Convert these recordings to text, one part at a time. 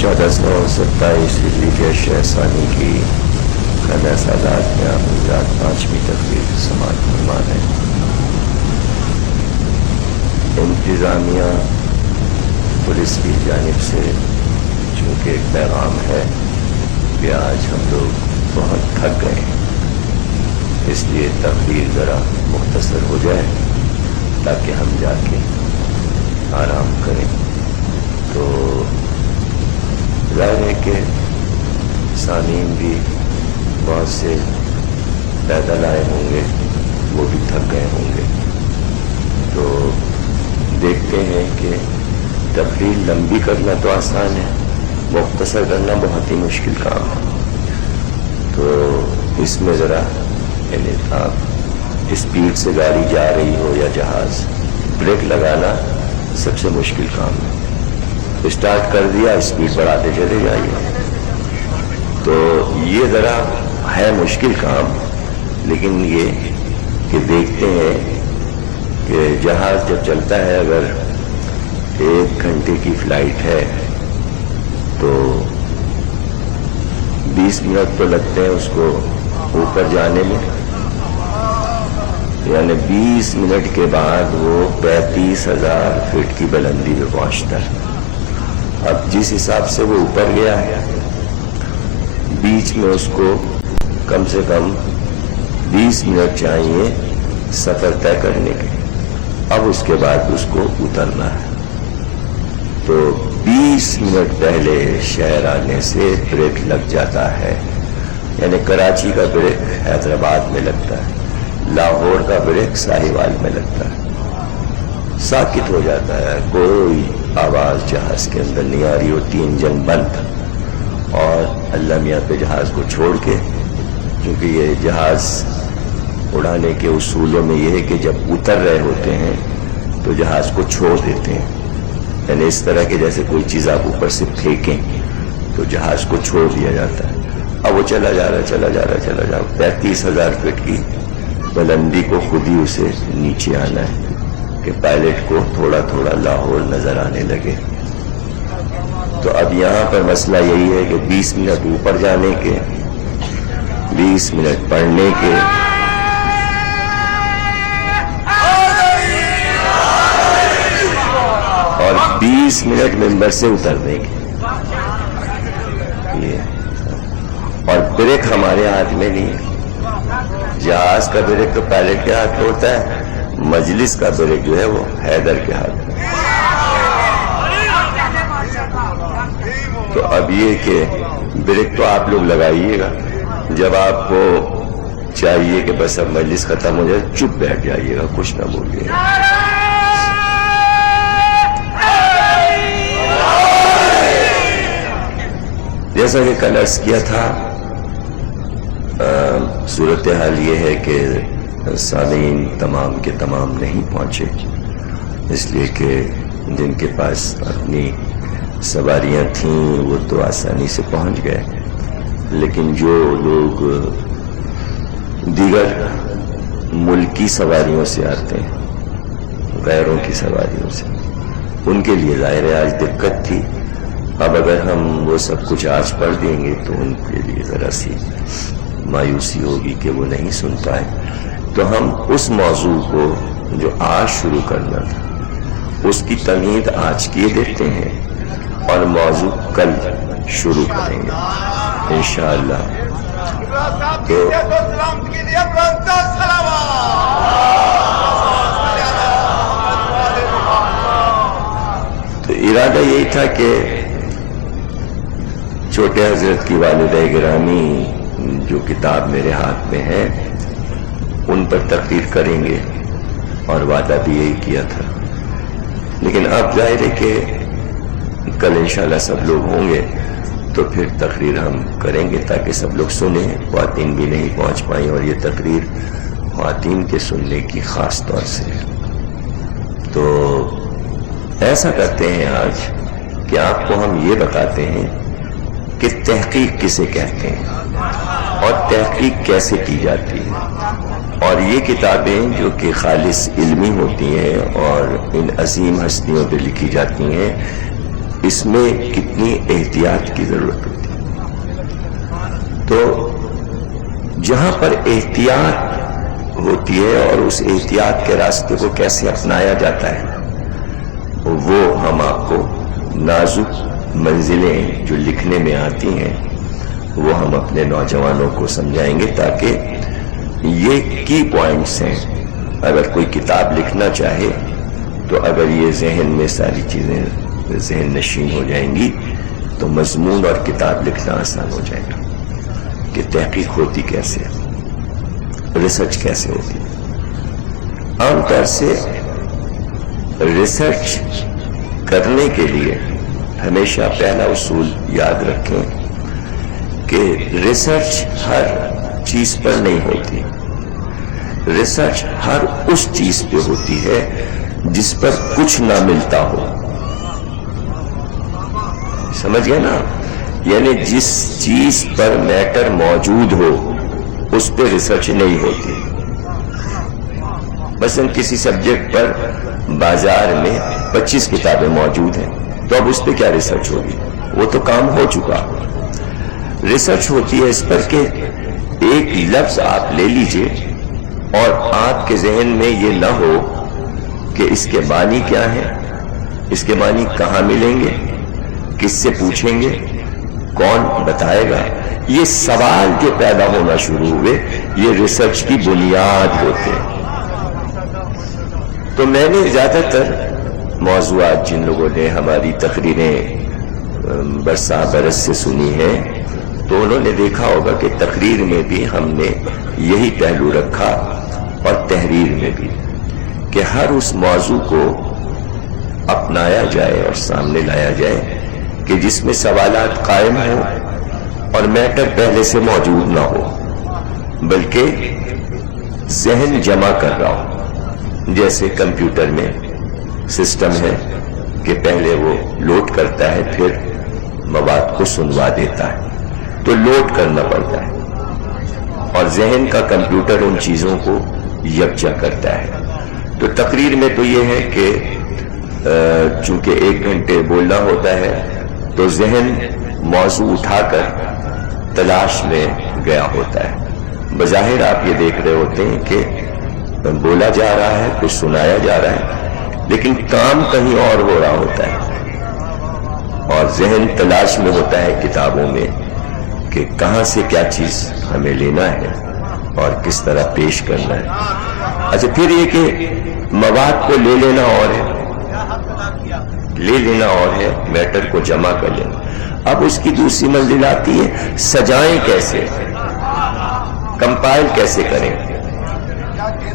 1427 ہجری کے شہ ثانی کی خانہ سادات میں آموزات 5ویں تقریر سماعت فرمان ہے۔ انتظامیہ پولیس کی جانب سے چونکہ ایک پیغام ہے کہ آج ہم لوگ بہت تھک گئے ہیں، اس لیے تقریر ذرا مختصر ہو جائے تاکہ ہم جا کے آرام کریں۔ تو ظاہر ہے کہ سامعین بھی بہت سے پیدل آئے ہوں گے، وہ بھی تھک گئے ہوں گے، تو دیکھتے ہیں کہ تقریر لمبی کرنا تو آسان ہے، مختصر کرنا بہت ہی مشکل کام ہے۔ تو اس میں ذرا یعنی آپ اسپیڈ سے گاڑی جا رہی ہو یا جہاز، بریک لگانا سب سے مشکل کام ہے۔ اسٹارٹ کر دیا، اسپیڈ بڑھاتے چلے جائیے، تو یہ ذرا ہے مشکل کام، لیکن یہ کہ دیکھتے ہیں کہ جہاز جب چلتا ہے، اگر 1 گھنٹے کی فلائٹ ہے تو 20 منٹ تو لگتے ہیں اس کو اوپر جانے میں، یعنی 20 منٹ کے بعد وہ 35,000 فٹ کی بلندی پہ پہنچتا ہے۔ اب جس حساب سے وہ اوپر گیا ہے، بیچ میں اس کو کم سے کم 20 منٹ چاہیے سفر طے کرنے کے، اب اس کے بعد اس کو اترنا ہے۔ تو 20 منٹ پہلے شہر آنے سے بریک لگ جاتا ہے، یعنی کراچی کا بریک حیدرآباد میں لگتا ہے، لاہور کا بریک ساہیوال میں لگتا ہے۔ ساکت ہو جاتا ہے، کوئی آواز جہاز کے اندر نہیں آ رہی ہوتی، انجن بند، اور اللہ میاں پہ جہاز کو چھوڑ کے، کیونکہ یہ جہاز اڑانے کے اصولوں میں یہ ہے کہ جب اتر رہے ہوتے ہیں تو جہاز کو چھوڑ دیتے ہیں، یعنی اس طرح کہ جیسے کوئی چیز آپ اوپر سے پھینکیں تو جہاز کو چھوڑ دیا جاتا ہے۔ اب وہ چلا جا رہا 35,000 فٹ کی بلندی کو خود ہی اسے نیچے آنا ہے کہ پائلٹ کو تھوڑا تھوڑا لاہور نظر آنے لگے۔ تو اب یہاں پر مسئلہ یہی ہے کہ 20 منٹ اوپر جانے کے، 20 منٹ پڑھنے کے، اور 20 منٹ ممبر سے اترنے کے، اور بریک ہمارے ہاتھ میں نہیں ہے۔ جہاز کا بریک تو پائلٹ کے ہاتھ میں ہوتا ہے، مجلس کا بریک جو ہے وہ حیدر کے ہاتھ میں۔ تو اب یہ کہ بریک تو آپ لوگ لگائیے گا، جب آپ کو چاہیے کہ بس اب مجلس ختم ہو جائے چپ بیٹھ جائیے گا، کچھ نہ بولیے گا۔ جیسا کہ کل عرض کیا تھا، صورتحال یہ ہے کہ سامعین تمام کے تمام نہیں پہنچے، اس لیے کہ جن کے پاس اپنی سواریاں تھیں وہ تو آسانی سے پہنچ گئے، لیکن جو لوگ دیگر ملکی سواریوں سے آتے ہیں، غیروں کی سواریوں سے، ان کے لیے ظاہر ہے آج دقت تھی۔ اب اگر ہم وہ سب کچھ آج پڑھ دیں گے تو ان کے لیے ذرا سی مایوسی ہوگی کہ وہ نہیں سن پائے، تو ہم اس موضوع کو جو آج شروع کرنا تھا اس کی تمہید آج کیے دیتے ہیں اور موضوع کل شروع کریں گے انشاءاللہ۔ تو ارادہ یہی تھا کہ چھوٹے حضرت کی والدہ گرامی جو کتاب میرے ہاتھ میں ہے ان پر تقریر کریں گے، اور وعدہ بھی یہی کیا تھا، لیکن اب ظاہر ہے کہ کل انشاءاللہ سب لوگ ہوں گے تو پھر تقریر ہم کریں گے تاکہ سب لوگ سنیں۔ خواتین بھی نہیں پہنچ پائیں، اور یہ تقریر خواتین کے سننے کی خاص طور سے۔ تو ایسا کرتے ہیں آج کہ آپ کو ہم یہ بتاتے ہیں کہ تحقیق کسے کہتے ہیں اور تحقیق کیسے کی جاتی ہے، اور یہ کتابیں جو کہ خالص علمی ہوتی ہیں اور ان عظیم ہستیوں پہ لکھی جاتی ہیں، اس میں کتنی احتیاط کی ضرورت ہوتی ہے. تو جہاں پر احتیاط ہوتی ہے اور اس احتیاط کے راستے کو کیسے اپنایا جاتا ہے وہ ہم آپ کو نازک منزلیں جو لکھنے میں آتی ہیں وہ ہم اپنے نوجوانوں کو سمجھائیں گے، تاکہ یہ کی پوائنٹس ہیں. اگر کوئی کتاب لکھنا چاہے تو اگر یہ ذہن میں ساری چیزیں ذہن نشین ہو جائیں گی تو مضمون اور کتاب لکھنا آسان ہو جائے گا کہ تحقیق ہوتی کیسے، ریسرچ کیسے ہوتی. عام طور سے ریسرچ کرنے کے لیے ہمیشہ پہلا اصول یاد رکھیں کہ ریسرچ ہر چیز پر نہیں ہوتی. ریسرچ ہر اس چیز پہ ہوتی ہے جس پر کچھ نہ ملتا ہو. سمجھ گئے نا؟ یعنی جس چیز پر میٹر موجود ہو اس پہ ریسرچ نہیں ہوتی. مثلا کسی سبجیکٹ پر بازار میں 25 کتابیں موجود ہیں تو اب اس پہ کیا ریسرچ ہوگی؟ وہ تو کام ہو چکا. ریسرچ ہوتی ہے اس پر کہ ایک لفظ آپ لے لیجئے اور آپ کے ذہن میں یہ نہ ہو کہ اس کے معنی کیا ہیں، اس کے معنی کہاں ملیں گے، کس سے پوچھیں گے، کون بتائے گا. یہ سوال جو پیدا ہونا شروع ہوئے یہ ریسرچ کی بنیاد ہوتے ہیں. تو میں نے زیادہ تر موضوعات جن لوگوں نے ہماری تقریریں برسا برس سے سنی ہیں تو انہوں نے دیکھا ہوگا کہ تقریر میں بھی ہم نے یہی پہلو رکھا اور تحریر میں بھی کہ ہر اس موضوع کو اپنایا جائے اور سامنے لایا جائے کہ جس میں سوالات قائم ہوں اور میٹر پہلے سے موجود نہ ہو بلکہ ذہن جمع کر رہا ہو. جیسے کمپیوٹر میں سسٹم ہے کہ پہلے وہ لوڈ کرتا ہے پھر مواد کو سنوا دیتا ہے تو لوڈ کرنا پڑتا ہے اور ذہن کا کمپیوٹر ان چیزوں کو یکجا کرتا ہے. تو تقریر میں تو یہ ہے کہ چونکہ 1 گھنٹے بولنا ہوتا ہے تو ذہن موضوع اٹھا کر تلاش میں گیا ہوتا ہے. بظاہر آپ یہ دیکھ رہے ہوتے ہیں کہ بولا جا رہا ہے، کچھ سنایا جا رہا ہے، لیکن کام کہیں اور ہو رہا ہوتا ہے اور ذہن تلاش میں ہوتا ہے کتابوں میں کہ کہاں سے کیا چیز ہمیں لینا ہے اور کس طرح پیش کرنا ہے. اچھا پھر یہ کہ مواد کو لے لینا اور ہے میٹر کو جمع کر لینا. اب اس کی دوسری منزل آتی ہے سجائیں کیسے، کمپائل کیسے کریں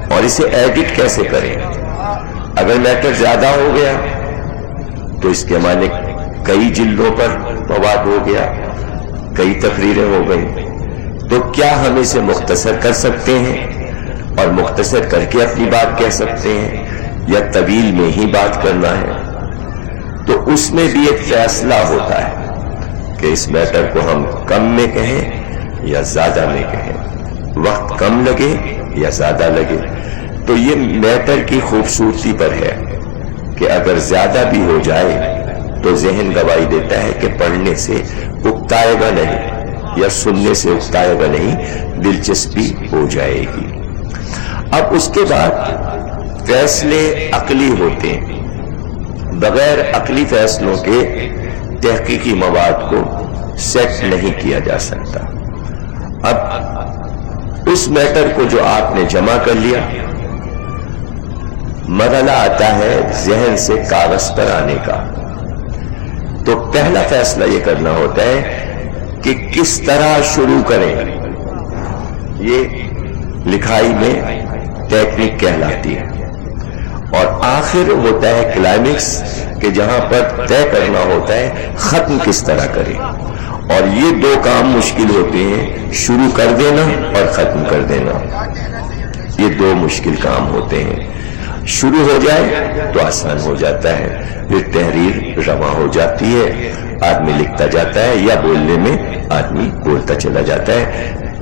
اور اسے ایڈٹ کیسے کریں. اگر میٹر زیادہ ہو گیا تو اس کے معنی کئی جلدوں پر مواد ہو گیا، کئی تقریریں ہو گئی. تو کیا ہم اسے مختصر کر سکتے ہیں اور مختصر کر کے اپنی بات کہہ سکتے ہیں یا طویل میں ہی بات کرنا ہے؟ تو اس میں بھی ایک فیصلہ ہوتا ہے کہ اس میٹر کو ہم کم میں کہیں یا زیادہ میں کہیں، وقت کم لگے یا زیادہ لگے. تو یہ میٹر کی خوبصورتی پر ہے کہ اگر زیادہ بھی ہو جائے تو ذہن گواہی دیتا ہے کہ پڑھنے سے اکتائے گا نہیں یا سننے سے اکتائے گا نہیں، دلچسپی ہو جائے گی. اب اس کے بعد فیصلے عقلی ہوتے ہیں. بغیر عقلی فیصلوں کے تحقیقی مواد کو سیٹ نہیں کیا جا سکتا. اب اس میٹر کو جو آپ نے جمع کر لیا، مرحلہ آتا ہے ذہن سے کاغذ پر آنے کا. تو پہلا فیصلہ یہ کرنا ہوتا ہے کہ کس طرح شروع کریں. یہ لکھائی میں ٹیکنیک کہلاتی ہے. اور آخر ہوتا ہے کلائمیکس کہ جہاں پر طے کرنا ہوتا ہے ختم کس طرح کریں. اور یہ 2 کام مشکل ہوتے ہیں، شروع کر دینا اور ختم کر دینا. یہ 2 مشکل کام ہوتے ہیں. شروع ہو جائے تو آسان ہو جاتا ہے، پھر تحریر رواں ہو جاتی ہے، آدمی لکھتا جاتا ہے یا بولنے میں آدمی بولتا چلا جاتا ہے.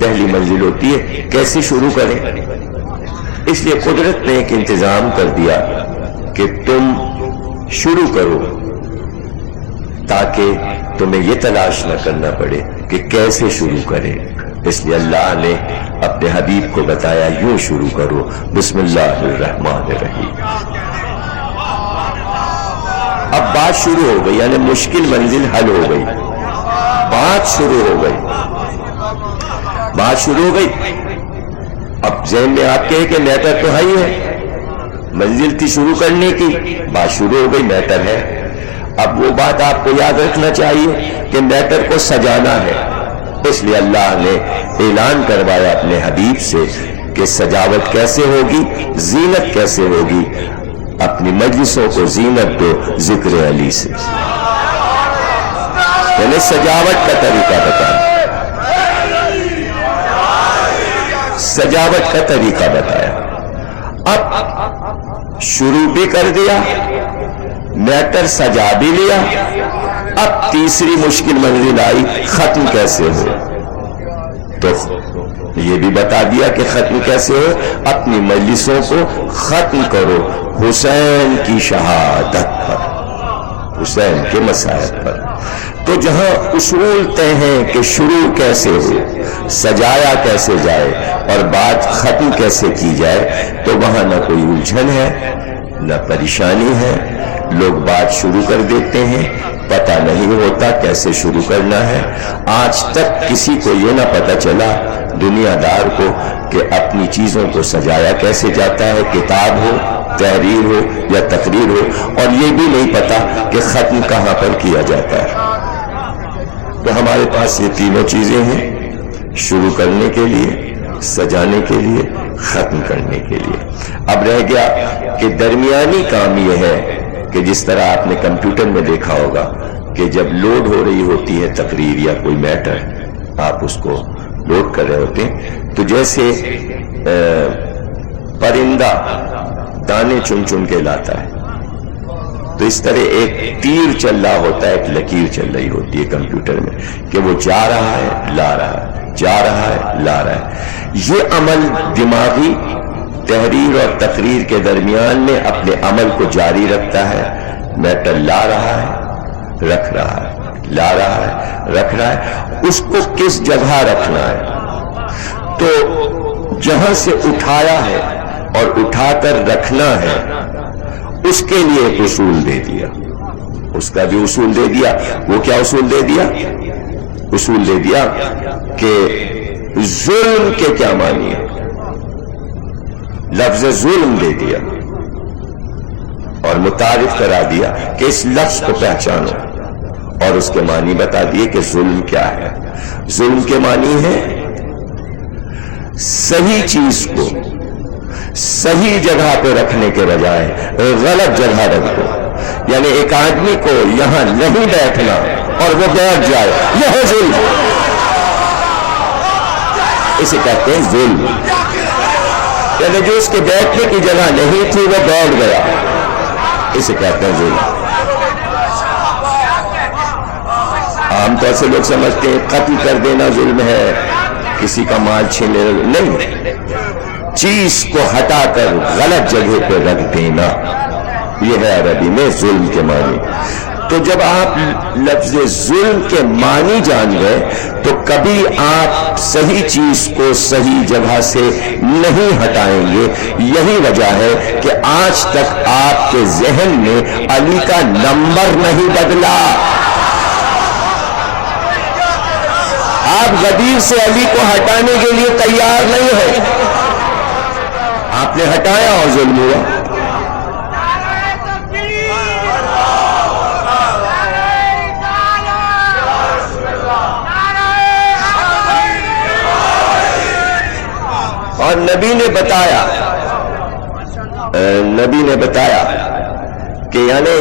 پہلی منزل ہوتی ہے کیسے شروع کریں. اس لیے قدرت نے ایک انتظام کر دیا کہ تم شروع کرو تاکہ تمہیں یہ تلاش نہ کرنا پڑے کہ کیسے شروع کرے. اس لیے اللہ نے اپنے حبیب کو بتایا یوں شروع کرو، بسم اللہ الرحمن الرحیم. اب بات شروع ہو گئی، یعنی مشکل منزل حل ہو گئی، بات شروع ہو گئی، بات شروع ہو گئی. اب ذہن میں آپ کہے کہ میٹر تو ہے ہی ہے، منزل تھی شروع کرنے کی، بات شروع ہو گئی، میٹر ہے. اب وہ بات آپ کو یاد رکھنا چاہیے کہ میٹر کو سجانا ہے. اس لیے اللہ نے اعلان کروایا اپنے حبیب سے کہ سجاوٹ کیسے ہوگی، زینت کیسے ہوگی. اپنی مجلسوں کو زینت دو ذکر علی سے، یعنی سجاوٹ کا طریقہ بتایا، سجاوٹ کا طریقہ بتایا. اب شروع بھی کر دیا، میٹر سجا بھی لیا. اب تیسری مشکل منزل آئی، ختم کیسے ہو. تو یہ بھی بتا دیا کہ ختم کیسے ہو. اپنی مجلسوں کو ختم کرو حسین کی شہادت پر، حسین کے مسائل پر. تو جہاں اصول طے ہیں کہ شروع کیسے ہو، سجایا کیسے جائے اور بات ختم کیسے کی جائے، تو وہاں نہ کوئی الجھن ہے نہ پریشانی ہے. لوگ بات شروع کر دیتے ہیں، پتہ نہیں ہوتا کیسے شروع کرنا ہے. آج تک کسی کو یہ نہ پتہ چلا دنیا دار کو کہ اپنی چیزوں کو سجایا کیسے جاتا ہے، کتاب ہو، تحریر ہو یا تقریر ہو، اور یہ بھی نہیں پتا کہ ختم کہاں پر کیا جاتا ہے. تو ہمارے پاس یہ تینوں چیزیں ہیں، شروع کرنے کے لیے، سجانے کے لیے، ختم کرنے کے لیے. اب رہ گیا کہ درمیانی کام یہ ہے کہ جس طرح آپ نے کمپیوٹر میں دیکھا ہوگا کہ جب لوڈ ہو رہی ہوتی ہے تقریر یا کوئی میٹر، آپ اس کو لوڈ کر رہے ہوتے ہیں، تو جیسے پرندہ دانے چن چن کے لاتا ہے، تو اس طرح ایک تیر چل رہا ہوتا ہے، ایک لکیر چل رہی ہوتی ہے کمپیوٹر میں کہ وہ جا رہا ہے لا رہا ہے، جا رہا ہے لا رہا ہے. یہ عمل دماغی تحریر اور تقریر کے درمیان میں اپنے عمل کو جاری رکھتا ہے. میٹر لا رہا ہے، رکھ رہا ہے، لا رہا ہے، رکھ رہا ہے. اس کو کس جگہ رکھنا ہے، تو جہاں سے اٹھایا ہے اور اٹھا کر رکھنا ہے، اس کے لیے ایک اصول دے دیا. اس کا بھی اصول دے دیا. وہ کیا اصول دے دیا؟ اصول دے دیا کہ ظلم کے کیا معنی ہے. لفظ ظلم دے دیا اور متعارف کرا دیا کہ اس لفظ کو پہچانو، اور اس کے معنی بتا دیے کہ ظلم کیا ہے. ظلم کے معنی ہے صحیح چیز کو صحیح جگہ پہ رکھنے کے بجائے غلط جگہ رکھ دو. یعنی ایک آدمی کو یہاں نہیں بیٹھنا اور وہ بیٹھ جائے، یہ ہے ظلم. اسے کہتے ہیں ظلم. یعنی جو اس کے بیٹھنے کی جگہ نہیں تھی وہ بیٹھ گیا، اسے کہتے ہیں ظلم. عام طور سے لوگ سمجھتے ہیں قتل کر دینا ظلم ہے، کسی کا مال چھین لینا. نہیں، چیز کو ہٹا کر غلط جگہ پہ رکھ دینا، یہ ہے عربی میں ظلم کے معنی. تو جب آپ لفظ ظلم کے معنی جان گئے تو کبھی آپ صحیح چیز کو صحیح جگہ سے نہیں ہٹائیں گے. یہی وجہ ہے کہ آج تک آپ کے ذہن میں علی کا نمبر نہیں بدلا. آپ غدیر سے علی کو ہٹانے کے لیے تیار نہیں ہو. آپ نے ہٹایا اور ظلم ہوا. اور نبی نے بتایا کہ یعنی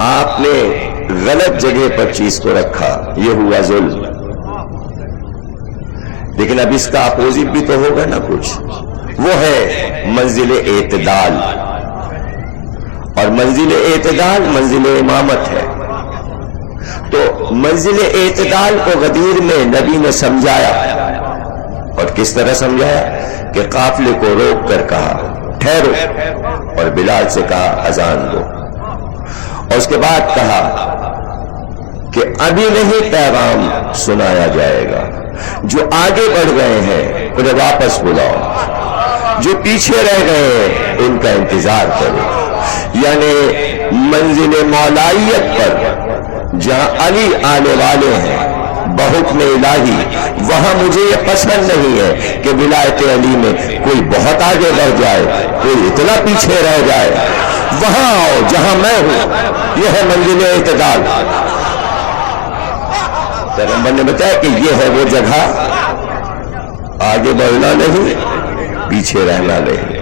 آپ نے غلط جگہ پر چیز کو رکھا، یہ ہوا ظلم. لیکن اب اس کا اپوزٹ بھی تو ہوگا نا کچھ. وہ ہے منزل اعتدال، اور منزل اعتدال منزل امامت ہے. تو منزل اعتدال کو غدیر میں نبی نے سمجھایا. اور کس طرح سمجھایا کہ قافلے کو روک کر کہا ٹھہرو، اور بلال سے کہا اذان دو، اور اس کے بعد کہا کہ ابھی نہیں پیغام سنایا جائے گا. جو آگے بڑھ گئے ہیں انہیں واپس بلاؤ، جو پیچھے رہ گئے ہیں ان کا انتظار کرو. یعنی منزل مولائیت پر جہاں علی آنے والے ہیں بحکم الہی، وہاں مجھے یہ پسند نہیں ہے کہ ولایت علی میں کوئی بہت آگے بڑھ جائے، کوئی اتنا پیچھے رہ جائے. وہاں آؤ جہاں میں ہوں، یہ ہے منزل اعتدال. پیغمبر نے بتایا کہ یہ ہے وہ جگہ، آگے بڑھنا نہیں، پیچھے رہنا نہیں.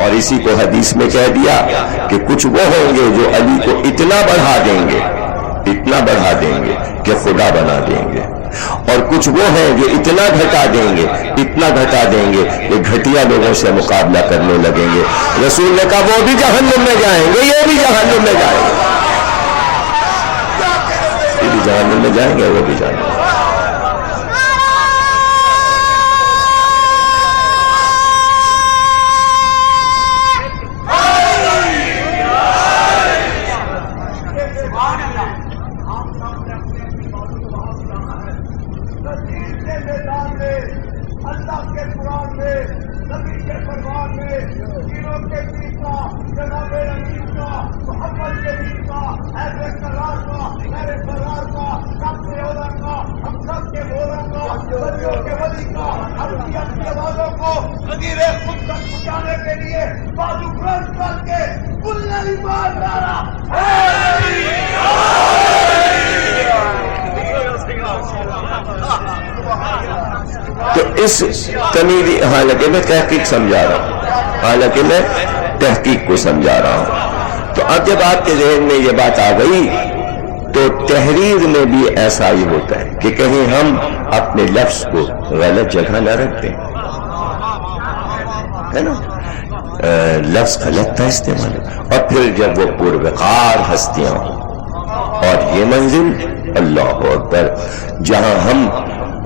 اور اسی کو حدیث میں کہہ دیا کہ کچھ وہ ہوں گے جو علی کو اتنا بڑھا دیں گے، اتنا بڑھا دیں گے کہ خدا بنا دیں گے، اور کچھ وہ ہیں جو اتنا گھٹا دیں گے، اتنا گھٹا دیں گے کہ گھٹیا لوگوں سے مقابلہ کرنے لگیں گے. رسول نے کہا وہ بھی جہنم میں جائیں گے، یہ بھی جہنم میں جائیں گے، یہ بھی جہنم میں جائیں گے، وہ بھی جائیں گے. تو اس تمیزی، حالانکہ میں تحقیق سمجھا رہا ہوں، حالانکہ میں تحقیق کو سمجھا رہا ہوں. تو اب جب آپ کے ذہن میں یہ بات آ گئی تو تحریر میں بھی ایسا ہی ہوتا ہے کہ کہیں ہم اپنے لفظ کو غلط جگہ نہ رکھ دیں، ہے نا. لفظ غلط کا استعمال، اور پھر جب وہ پروقار ہستیاں ہوں، اور یہ منزل اللہ اکبر جہاں ہم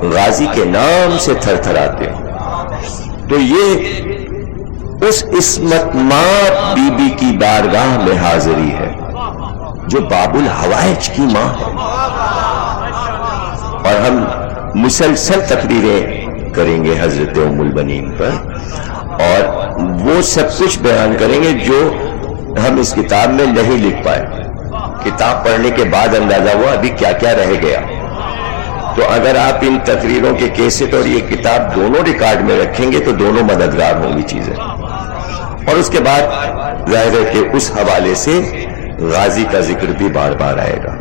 غازی کے نام سے تھر تھراتے ہیں، تو یہ اس عصمت ماں بی بی کی بارگاہ میں حاضری ہے جو باب الحوائج کی ماں ہے. اور ہم مسلسل تقریریں کریں گے حضرت ام البنین پر، اور وہ سب کچھ بیان کریں گے جو ہم اس کتاب میں نہیں لکھ پائے. کتاب پڑھنے کے بعد اندازہ ہوا ابھی کیا کیا رہ گیا. تو اگر آپ ان تقریروں کے کیسٹ اور یہ کتاب دونوں ریکارڈ میں رکھیں گے تو دونوں مددگار ہوں گی چیزیں. اور اس کے بعد ظاہر ہے کہ اس حوالے سے غازی کا ذکر بھی بار بار آئے گا.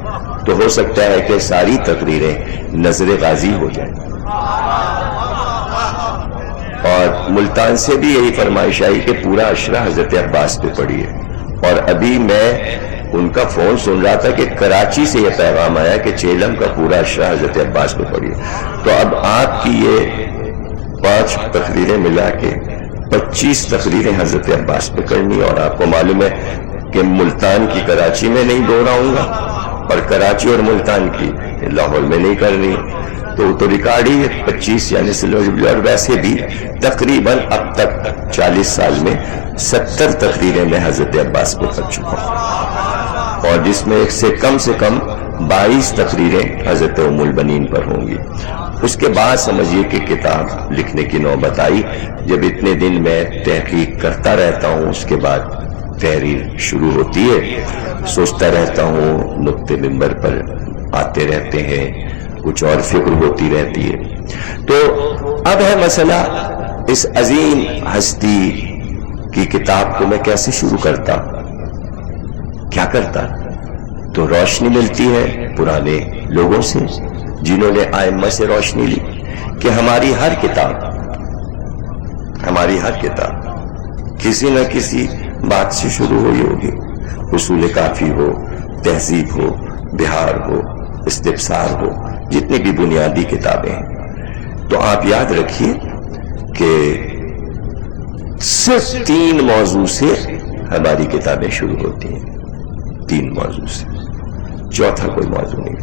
تو ہو سکتا ہے کہ ساری تقریریں نظر غازی ہو جائیں. اور ملتان سے بھی یہی فرمائش آئی کہ پورا عشرہ حضرت عباس پہ پڑھی ہے. اور ابھی میں ان کا فون سن رہا تھا کہ کراچی سے یہ پیغام آیا کہ چیلم کا پورا عشرہ حضرت عباس پہ پڑھی ہے. تو اب آپ کی یہ 5 تقریریں ملا کے 25 تقریریں حضرت عباس پہ کرنی. اور آپ کو معلوم ہے کہ ملتان کی کراچی میں نہیں دوہراؤں گا، اور کراچی اور ملتان کی لاہور میں نہیں کرنی. تو ریکارڈ ہی 25 یعنی سلوجبلی. اور ویسے بھی تقریباً اب تک 40 سال میں 70 تقریریں میں حضرت عباس پہ کر چکا ہوں، اور جس میں سے کم 22 تقریریں حضرت ام البنین پر ہوں گی. اس کے بعد سمجھیے کہ کتاب لکھنے کی نوبت آئی. جب اتنے دن میں تحقیق کرتا رہتا ہوں، اس کے بعد تحریر شروع ہوتی ہے. سوچتا رہتا ہوں، نقطے منبر پر آتے رہتے ہیں، کچھ اور فکر ہوتی رہتی ہے. تو اب ہے مسئلہ اس عظیم ہستی کی کتاب کو میں کیسے شروع کرتا، کیا کرتا. تو روشنی ملتی ہے پرانے لوگوں سے جنہوں نے ائمہ سے روشنی لی کہ ہماری ہر کتاب کسی نہ کسی بات سے شروع ہوئی ہوگی. اصول کافی ہو، تہذیب ہو، بہار ہو، استبصار ہو، جتنی بھی بنیادی کتابیں ہیں. تو آپ یاد رکھیے کہ صرف 3 موضوع سے ہماری کتابیں شروع ہوتی ہیں. 3 موضوع سے، چوتھا کوئی موضوع نہیں.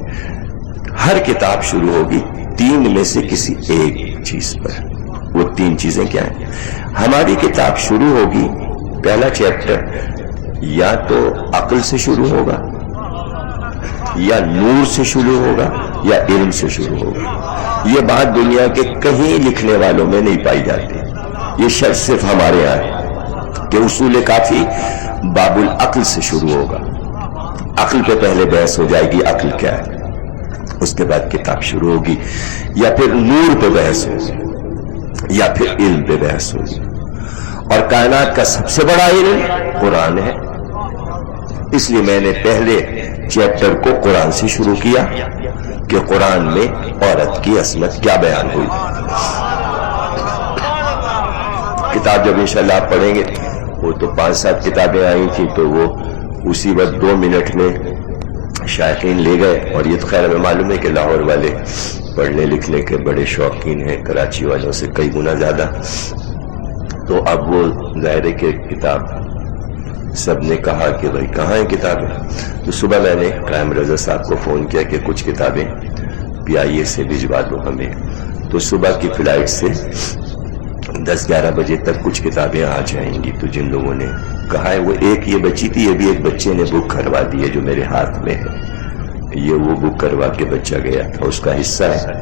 ہر کتاب شروع ہوگی 3 میں سے کسی ایک چیز پر. وہ 3 چیزیں کیا ہیں؟ ہماری کتاب شروع ہوگی، پہلا چیپٹر یا تو عقل سے شروع ہوگا، یا نور سے شروع ہوگا یا علم سے شروع ہوگا. یہ بات دنیا کے کہیں لکھنے والوں میں نہیں پائی جاتی. یہ شرط صرف ہمارے یہاں ہے کہ اصول کافی باب العقل سے شروع ہوگا. عقل پہ پہلے بحث ہو جائے گی عقل کیا ہے, اس کے بعد کتاب شروع ہوگی, یا پھر نور پہ بحث ہوگی یا پھر علم پہ بحث ہوگی. اور کائنات کا سب سے بڑا علم قرآن ہے. اس لیے میں نے پہلے چیپٹر کو قرآن سے شروع کیا کہ قرآن میں عورت کی عصمت کیا بیان ہوئی. کتاب جب انشاءاللہ آپ پڑھیں گے, وہ تو 5-7 کتابیں آئی تھیں تو وہ اسی وقت 2 منٹ میں شائقین لے گئے. اور یہ تو خیر ہمیں معلوم ہے کہ لاہور والے پڑھنے لکھنے کے بڑے شوقین ہیں, کراچی والوں سے کئی گنا زیادہ. تو اب وہ ظاہر ہے کہ کتاب سب نے کہا کہ بھائی کہاں ہیں کتابیں. تو صبح میں نے قائم رضا صاحب کو فون کیا کہ کچھ کتابیں PIA سے بھجوا دو ہمیں. تو صبح کی فلائٹ سے 10-11 بجے تک کچھ کتابیں آ جائیں گی. تو جن لوگوں نے کہا ہے, وہ ایک یہ بچی تھی, یہ بھی ایک بچے نے بک کروا دی ہے جو میرے ہاتھ میں ہے. یہ وہ بک کروا کے بچہ گیا تھا, اس کا حصہ ہے,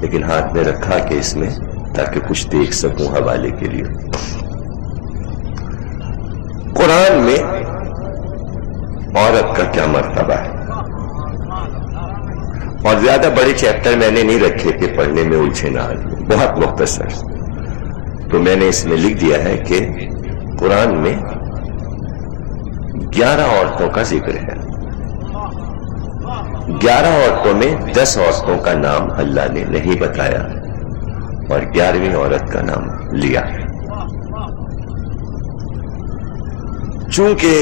لیکن ہاتھ میں رکھا کہ اس میں تاکہ کچھ دیکھ سکوں حوالے کے لیے. قرآن میں عورت کا کیا مرتبہ ہے, اور زیادہ بڑے چیپٹر میں نے نہیں رکھے کہ پڑھنے میں الجھے نہ آئے, بہت مختصر. تو میں نے اس میں لکھ دیا ہے کہ قرآن میں 11 عورتوں کا ذکر ہے. 11 عورتوں میں 10 عورتوں کا نام اللہ نے نہیں بتایا اور 11ویں عورت کا نام لیا ہے. چونکہ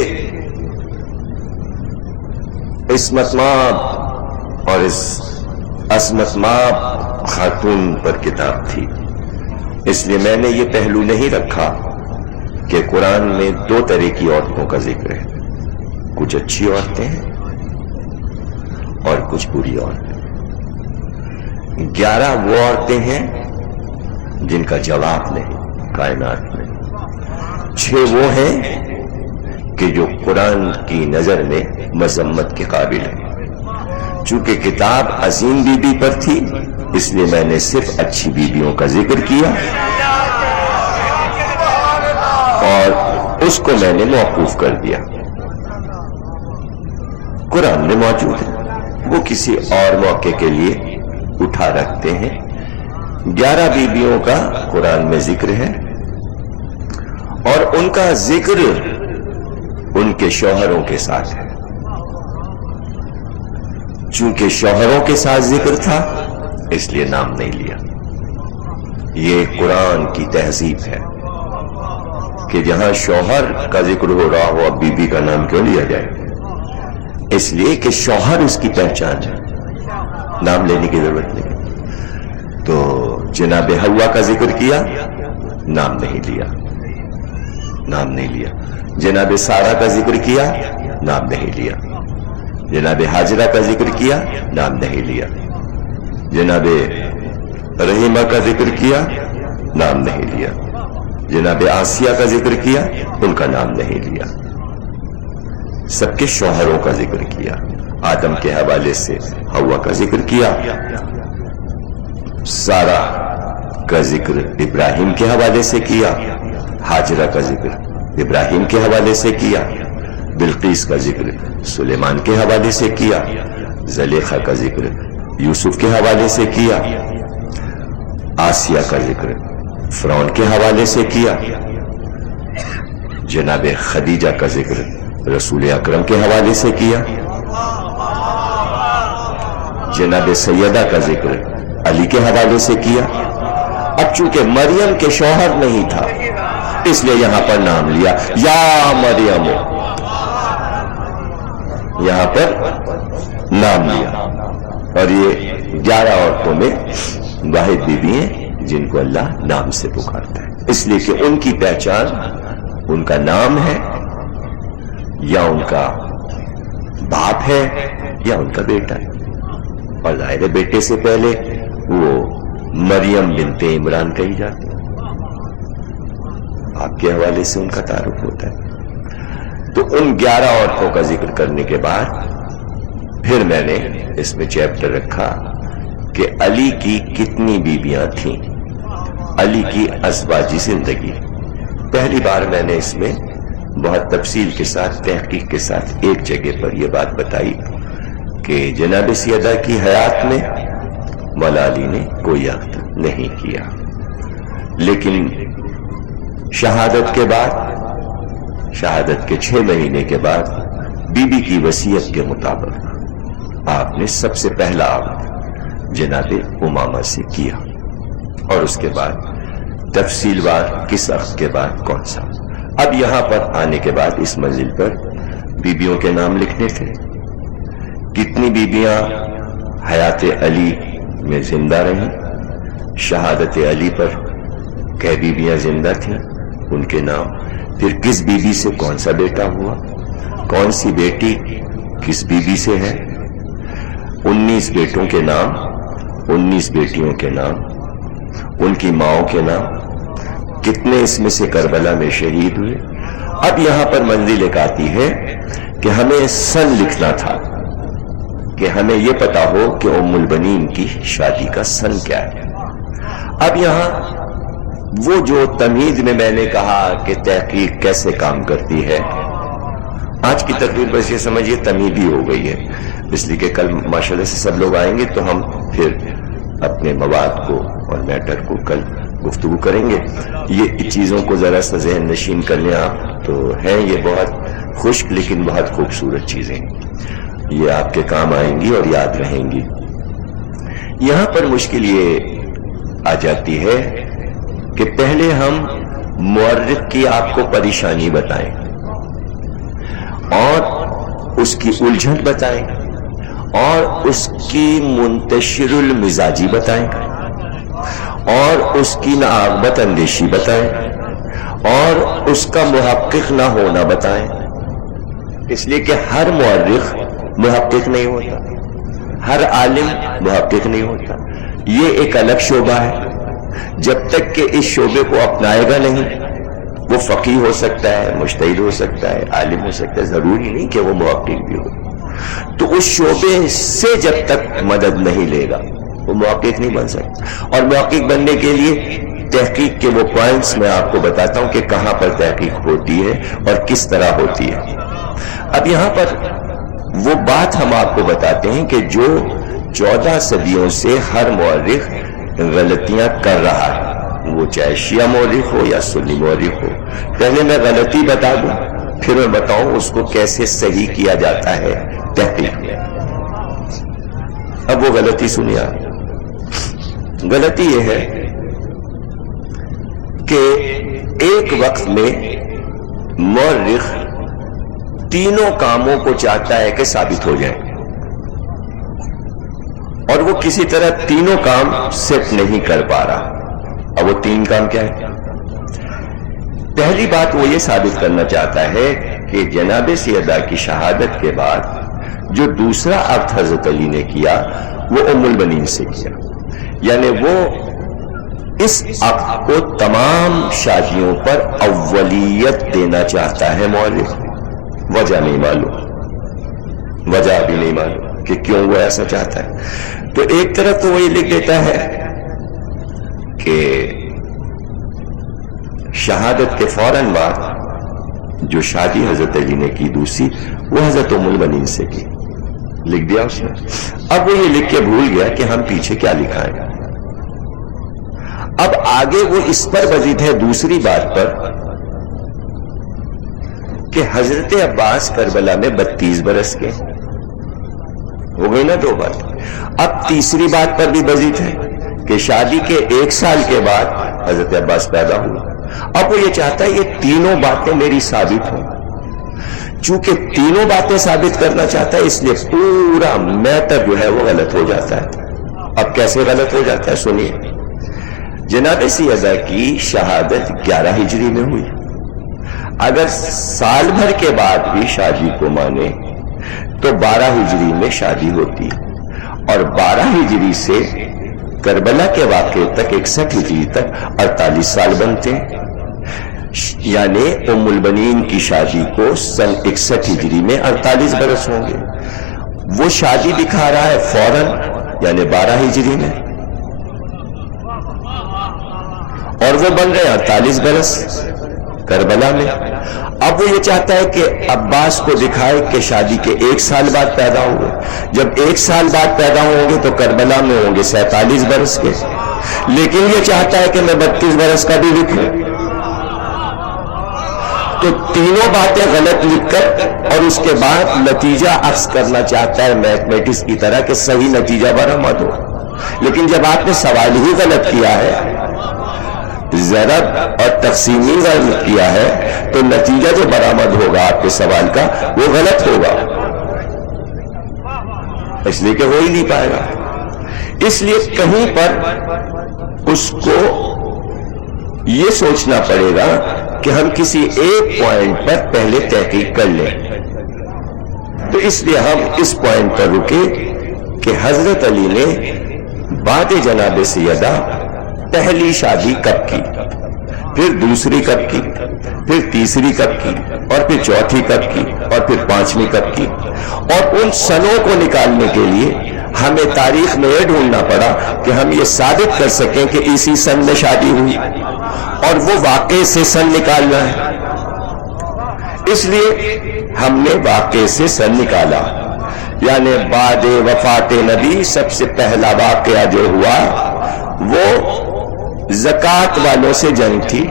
عصمت مآب اور اس عصمت مآب خاتون پر کتاب تھی, اس لیے میں نے یہ پہلو نہیں رکھا کہ قرآن میں 2 طرح کی عورتوں کا ذکر ہے. کچھ اچھی عورتیں ہیں اور کچھ بری عورتیں. 11 وہ عورتیں ہیں جن کا جواب نہیں کائنات میں. 6 وہ ہیں کہ جو قرآن کی نظر میں مذمت کے قابل ہے. چونکہ کتاب عظیم بی بی پر تھی, اس لیے میں نے صرف اچھی بیویوں کا ذکر کیا اور اس کو میں نے موقوف کر دیا. قرآن میں موجود ہے, وہ کسی اور موقع کے لیے اٹھا رکھتے ہیں. 11 بیویوں کا قرآن میں ذکر ہے اور ان کا ذکر ان کے شوہروں کے ساتھ ہے. چونکہ شوہروں کے ساتھ ذکر تھا اس لیے نام نہیں لیا. یہ قرآن کی تہذیب ہے کہ جہاں شوہر کا ذکر ہو رہا ہو اب بیوی کا نام کیوں لیا جائے. اس لیے کہ شوہر اس کی پہچان ہے, نام لینے کی ضرورت نہیں. تو جناب حوا کا ذکر کیا, نام نہیں لیا, نام نہیں لیا. جناب سارہ کا ذکر کیا, نام نہیں لیا. جناب حاجرہ کا ذکر کیا, نام نہیں لیا. جناب رحیمہ کا ذکر کیا, نام نہیں لیا. جناب آسیہ کا ذکر کیا, ان کا نام نہیں لیا. سب کے شوہروں کا ذکر کیا. آدم کے حوالے سے حوا کا ذکر کیا, سارہ کا ذکر ابراہیم کے حوالے سے کیا, حاجرہ کا ذکر ابراہیم کے حوالے سے کیا, بلقیس کا ذکر سلیمان کے حوالے سے کیا, زلیخا کا ذکر یوسف کے حوالے سے کیا, آسیہ کا ذکر فرعون کے حوالے سے کیا, جناب خدیجہ کا ذکر رسول اکرم کے حوالے سے کیا, جناب سیدہ کا ذکر علی کے حوالے سے کیا. اب چونکہ مریم کے شوہر نہیں تھا اس لیے یہاں پر نام لیا, یا مریم, یہاں پر نام لیا. اور یہ 11 عورتوں میں واحد بیوی ہیں جن کو اللہ نام سے پکارتا ہے, اس لیے کہ ان کی پہچان ان کا نام ہے یا ان کا باپ ہے یا ان کا بیٹا ہے. اور ظاہر بیٹے سے پہلے وہ مریم بنت عمران کہی جاتی ہے, آپ کے حوالے سے ان کا تعارف ہوتا ہے. تو ان 11 عورتوں کا ذکر کرنے کے بعد پھر میں نے اس میں چیپٹر رکھا کہ علی کی کتنی بیویاں تھیں، علی کی ازواجی زندگی. پہلی بار میں نے اس میں بہت تفصیل کے ساتھ، تحقیق کے ساتھ ایک جگہ پر یہ بات بتائی کہ جناب سیدہ کی حیات میں مولا علی نے کوئی عقد نہیں کیا، لیکن شہادت کے بعد، شہادت کے 6 مہینے کے بعد بی بی کی وصیت کے مطابق آپ نے سب سے پہلا عقد جناب امامہ سے کیا، اور اس کے بعد تفصیل وار کس عقد کے بعد کون سا. اب یہاں پر آنے کے بعد اس منزل پر بیبیوں کے نام لکھنے تھے. کتنی بیبیاں حیات علی میں زندہ رہیں، شہادت علی پر کئی بیبیاں زندہ تھیں، ان کے نام، پھر کس بیوی سے کون سا بیٹا ہوا، کون سی بیٹی کس بیوی سے ہے، 19 بیٹوں کے نام، 19 بیٹیوں کے نام، ان کی ماؤں کے نام، کتنے اس میں سے کربلا میں شہید ہوئے. اب یہاں پر منزل ایک آتی ہے کہ ہمیں سن لکھنا تھا، کہ ہمیں یہ پتا ہو کہ ام البنین کی شادی کا سن کیا ہے. اب یہاں وہ جو تمہید میں نے کہا کہ تحقیق کیسے کام کرتی ہے، آج کی تقریر بس یہ سمجھیے تمہیدی ہو گئی ہے، اس لیے کہ کل ماشاءاللہ سے سب لوگ آئیں گے تو ہم پھر اپنے مواد کو اور میٹر کو کل گفتگو کریں گے. یہ چیزوں کو ذرا سا ذہن نشین کر لیں آپ، تو ہیں یہ بہت خشک لیکن بہت خوبصورت چیزیں، یہ آپ کے کام آئیں گی اور یاد رہیں گی. یہاں پر مشکل یہ آ جاتی ہے کہ پہلے ہم مورخ کی آپ کو پریشانی بتائیں اور اس کی الجھن بتائیں اور اس کی منتشر المزاجی بتائیں اور اس کی ناعاقبت اندیشی بتائیں اور اس کا محقق نہ ہونا بتائیں. اس لیے کہ ہر مورخ محقق نہیں ہوتا، ہر عالم محقق نہیں ہوتا. یہ ایک الگ شعبہ ہے، جب تک کہ اس شعبے کو اپنائے گا نہیں، وہ فقیہ ہو سکتا ہے، مجتہد ہو سکتا ہے، عالم ہو سکتا ہے، ضروری نہیں کہ وہ محقق بھی ہو. تو اس شعبے سے جب تک مدد نہیں لے گا وہ محقق نہیں بن سکتا. اور محقق بننے کے لیے تحقیق کے وہ پوائنٹس میں آپ کو بتاتا ہوں کہ کہاں پر تحقیق ہوتی ہے اور کس طرح ہوتی ہے. اب یہاں پر وہ بات ہم آپ کو بتاتے ہیں کہ جو 14 صدیوں سے ہر مورخ غلطیاں کر رہا ہے، وہ چاہے شیعہ مورخ ہو یا سنی مورخ ہو. پہلے میں غلطی بتا دوں، پھر میں بتاؤں اس کو کیسے صحیح کیا جاتا ہے تحقیق میں. اب وہ غلطی سنیے. غلطی یہ ہے کہ ایک وقت میں مورخ تینوں کاموں کو چاہتا ہے کہ ثابت ہو جائے، اور وہ کسی طرح تینوں کام سیٹ نہیں کر پا رہا. اب وہ 3 کام کیا ہے؟ پہلی بات وہ یہ ثابت کرنا چاہتا ہے کہ جناب سیدہ کی شہادت کے بعد جو دوسرا عقد حضرت علی نے کیا وہ ام البنین سے کیا، یعنی وہ اس عقد کو تمام شادیوں پر اولیت دینا چاہتا ہے مورخ. وجہ نہیں معلوم، وجہ بھی نہیں معلوم کہ کیوں وہ ایسا چاہتا ہے. تو ایک طرف تو وہ یہ لکھ دیتا ہے کہ شہادت کے فوراً بعد جو شادی حضرت علی نے کی دوسری، وہ حضرت ام البنین سے کی، لکھ دیا اس نے. اب وہ یہ لکھ کے بھول گیا کہ ہم پیچھے کیا لکھائیں. اب آگے وہ اس پر مزید ہے دوسری بات پر کہ حضرت عباس کربلا میں 32 برس کے ہو گئی نا 2 بات. اب تیسری بات پر بھی مزید ہے کہ شادی کے 1 سال کے بعد حضرت عباس پیدا ہوا. اب وہ یہ چاہتا ہے یہ تینوں باتیں میری ثابت ہوں. چونکہ تینوں باتیں ثابت کرنا چاہتا ہے اس لیے پورا میٹر جو ہے وہ غلط ہو جاتا ہے. اب کیسے غلط ہو جاتا ہے سنیے. جناب سیدہ کی شہادت 11 ہجری میں ہوئی. اگر سال بھر کے بعد بھی شادی کو مانے تو 12 ہجری میں شادی ہوتی، اور 12 ہجری سے کربلا کے واقعے تک 61 ہجری تک 48 سال بنتے ہیں. یعنی ام البنین کی شادی کو سن 61 ہجری میں 48 برس ہوں گے. وہ شادی دکھا رہا ہے فوراً یعنی 12 ہجری میں، اور وہ بن رہے 48 برس کربلا میں۔ اب وہ یہ چاہتا ہے کہ عباس کو دکھائے کہ شادی کے 1 سال بعد پیدا ہوئے، جب 1 سال بعد پیدا ہوں گے تو کربلا میں ہوں گے 47 برس کے، لیکن یہ چاہتا ہے کہ میں 32 برس کا بھی لکھوں۔ تو تینوں باتیں غلط لکھ کر اور اس کے بعد نتیجہ اخذ کرنا چاہتا ہے میتھمیٹکس کی طرح کہ صحیح نتیجہ برآمد ہو، لیکن جب آپ نے سوال ہی غلط کیا ہے، ضرب اور تقسیمی غلط کیا ہے، تو نتیجہ جو برآمد ہوگا آپ کے سوال کا وہ غلط ہوگا، اس لیے کہ ہو ہی نہیں پائے گا۔ اس لیے کہیں پر اس کو یہ سوچنا پڑے گا کہ ہم کسی ایک پوائنٹ پر پہلے تحقیق کر لیں۔ تو اس لیے ہم اس پوائنٹ پر رکے کہ حضرت علی نے بعد جناب سیدہ پہلی شادی کب کی، پھر دوسری کب کی، پھر تیسری کب کی، اور پھر چوتھی کب کی، اور پھر پانچویں کب کی، اور ان سنوں کو نکالنے کے لیے ہمیں تاریخ میں یہ ڈھونڈنا پڑا کہ ہم یہ ثابت کر سکیں کہ اسی سن میں شادی ہوئی، اور وہ واقعے سے سن نکالنا ہے۔ اس لیے ہم نے واقعے سے سن نکالا، یعنی بعد وفات نبی سب سے پہلا واقعہ جو ہوا وہ زکوٰۃ والوں سے جنگ تھی۔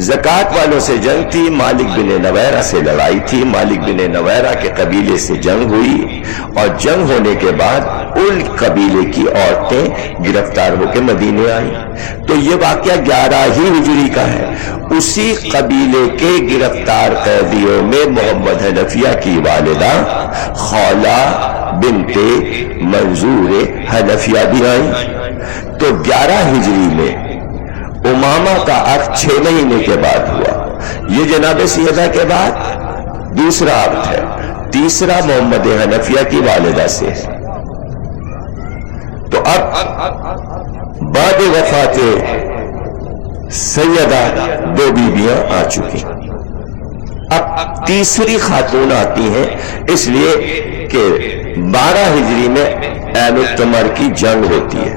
زکوٰۃ والوں سے جنگ تھی، مالک بن نویرہ سے لڑائی تھی، مالک بن نویرہ کے قبیلے سے جنگ ہوئی، اور جنگ ہونے کے بعد ان قبیلے کی عورتیں گرفتار ہو کے مدینے آئیں۔ تو یہ واقعہ 11 ہی ہجری کا ہے۔ اسی قبیلے کے گرفتار قیدیوں میں محمد حنفیہ کی والدہ خولہ بنت منظور حنفیہ بھی آئیں۔ تو 11 ہجری میں امامہ کا عقد 6 مہینے کے بعد ہوا۔ یہ جناب سیدہ کے بعد دوسرا عقد ہے، تیسرا محمد حنفیہ کی والدہ سے۔ تو اب بعد وفات سیدہ 2 بیویاں آ چکی، اب تیسری خاتون آتی ہیں، اس لیے کہ 12 ہجری میں عین التمر کی جنگ ہوتی ہے،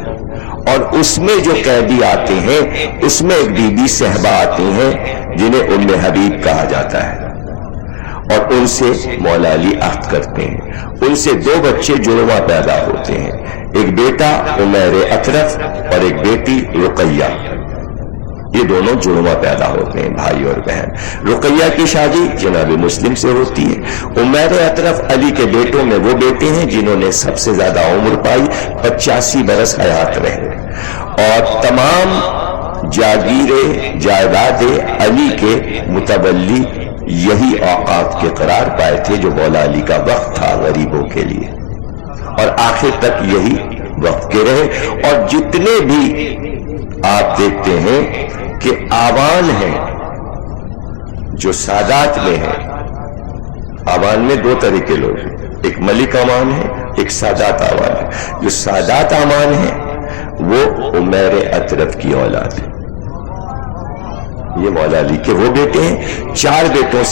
اور اس میں جو قیدی آتے ہیں اس میں ایک بی بی صحبہ آتی ہیں جنہیں ام حبیب کہا جاتا ہے، اور ان سے مولا علی عہد کرتے ہیں۔ ان سے 2 بچے جڑواں پیدا ہوتے ہیں، ایک بیٹا عمیر اطرف اور ایک بیٹی رقیہ۔ یہ دونوں جڑواں پیدا ہوتے ہیں، بھائی اور بہن۔ رقیہ کی شادی جناب مسلم سے ہوتی ہے۔ عمیر اطرف علی کے بیٹوں میں وہ بیٹے ہیں جنہوں نے سب سے زیادہ عمر پائی، 85 برس حیات رہے، اور تمام جاگیر جائیداد علی کے متولی یہی اوقات کے قرار پائے تھے جو مولا علی کا وقت تھا غریبوں کے لیے، اور آخر تک یہی وقت کے رہے۔ اور جتنے بھی آپ دیکھتے ہیں کہ آوان ہیں جو سادات میں ہیں، آوان میں 2 طرح کے لوگ ہیں، ایک ملک آوان ہے، ایک سادات آوان ہے۔ جو سادات آوان ہیں وہ عمیر اطرف کی اولاد ہے، یہ مولا علی کے وہ بیٹے ہیں۔ 4 بیٹوں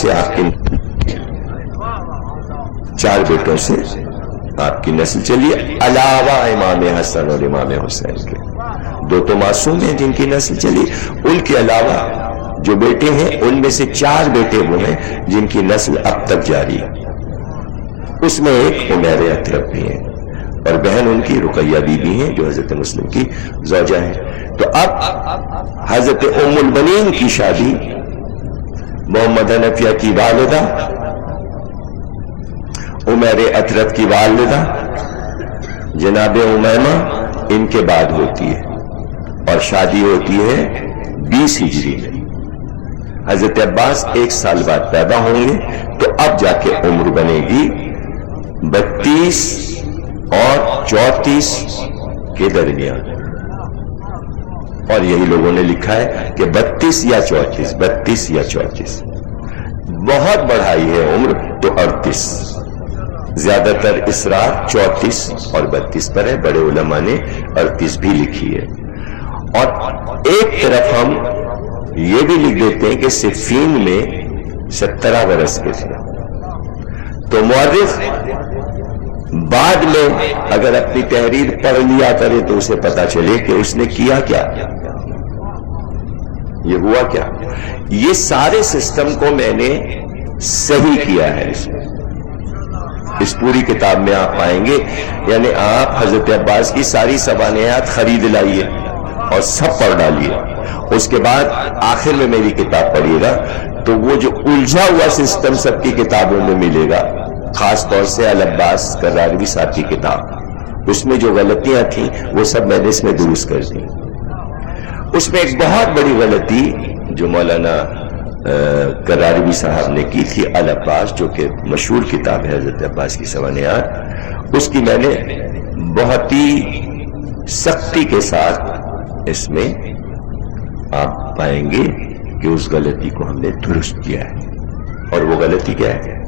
سے آپ کی نسل چلی، علاوہ امام حسن اور امام حسین کے 2 تو معصوم ہیں جن کی نسل چلی، ان کے علاوہ جو بیٹے ہیں ان میں سے 4 بیٹے وہ ہیں جن کی نسل اب تک جاری ہے۔ اس میں ایک عمیر اطرف بھی ہیں، اور بہن ان کی رقیہ بی بی ہیں جو حضرت مسلم کی زوجہ ہیں۔ تو اب حضرت ام البنین کی شادی محمد حنفیہ کی والدہ، عمیر اطرف کی والدہ جناب امیمہ، ان کے بعد ہوتی ہے، اور شادی ہوتی ہے 20 ہجری میں۔ حضرت عباس 1 سال بعد پیدا ہوں گے، تو اب جا کے عمر بنے گی 32 اور 34 کے درمیان، اور یہی لوگوں نے لکھا ہے کہ 32 یا 34 بہت بڑھائی ہے عمر تو 38، زیادہ تر اسرار 34 اور 32 پر ہے، بڑے علماء نے 38 بھی لکھی ہے۔ اور ایک طرف ہم یہ بھی لکھ دیتے ہیں کہ صفین میں 17 برس کے تھے۔ تو مورخ بعد میں اگر اپنی تحریر پڑھ لیا کرے تو اسے پتا چلے کہ اس نے کیا کیا، یہ ہوا کیا۔ یہ سارے سسٹم کو میں نے صحیح کیا ہے اس پوری کتاب میں آپ پائیں گے۔ یعنی آپ حضرت عباس کی ساری سوانحات خرید لائیے اور سب پڑھ ڈالیے، اس کے بعد آخر میں میری کتاب پڑھیے گا تو وہ جو الجھا ہوا سسٹم سب کی کتابوں میں ملے گا، خاص طور سے العباس کراروی صاحب کی کتاب، اس میں جو غلطیاں تھیں وہ سب میں نے اس میں درست کر دی۔ اس میں ایک بہت بڑی غلطی جو مولانا کراروی صاحب نے کی تھی، العباس جو کہ مشہور کتاب ہے حضرت عباس کی سوانحات، اس کی میں نے بہت ہی سختی کے ساتھ اس میں آپ پائیں گے کہ اس غلطی کو ہم نے درست کیا ہے۔ اور وہ غلطی کیا ہے؟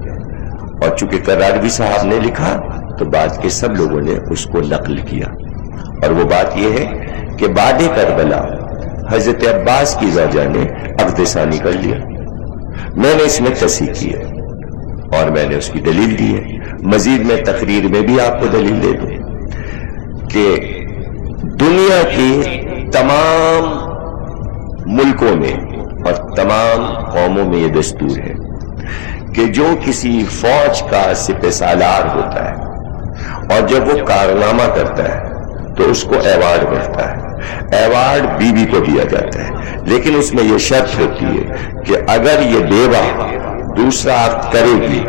اور چونکہ کراروی صاحب نے لکھا تو بعد کے سب لوگوں نے اس کو نقل کیا، اور وہ بات یہ ہے کہ بعد کربلا حضرت عباس کی زوجہ نے عقد ثانی کر لیا۔ میں نے اس میں تصحیح کی ہے اور میں نے اس کی دلیل دی ہے، مزید میں تقریر میں بھی آپ کو دلیل دے دوں کہ دنیا کی تمام ملکوں میں اور تمام قوموں میں یہ دستور ہے کہ جو کسی فوج کا سپہ سالار ہوتا ہے اور جب وہ کارنامہ کرتا ہے تو اس کو ایوارڈ ملتا ہے۔ ایوارڈ بیوی کو دیا جاتا ہے، لیکن اس میں یہ شرط ہوتی ہے کہ اگر یہ بیوہ دوسرا عقد کرے گی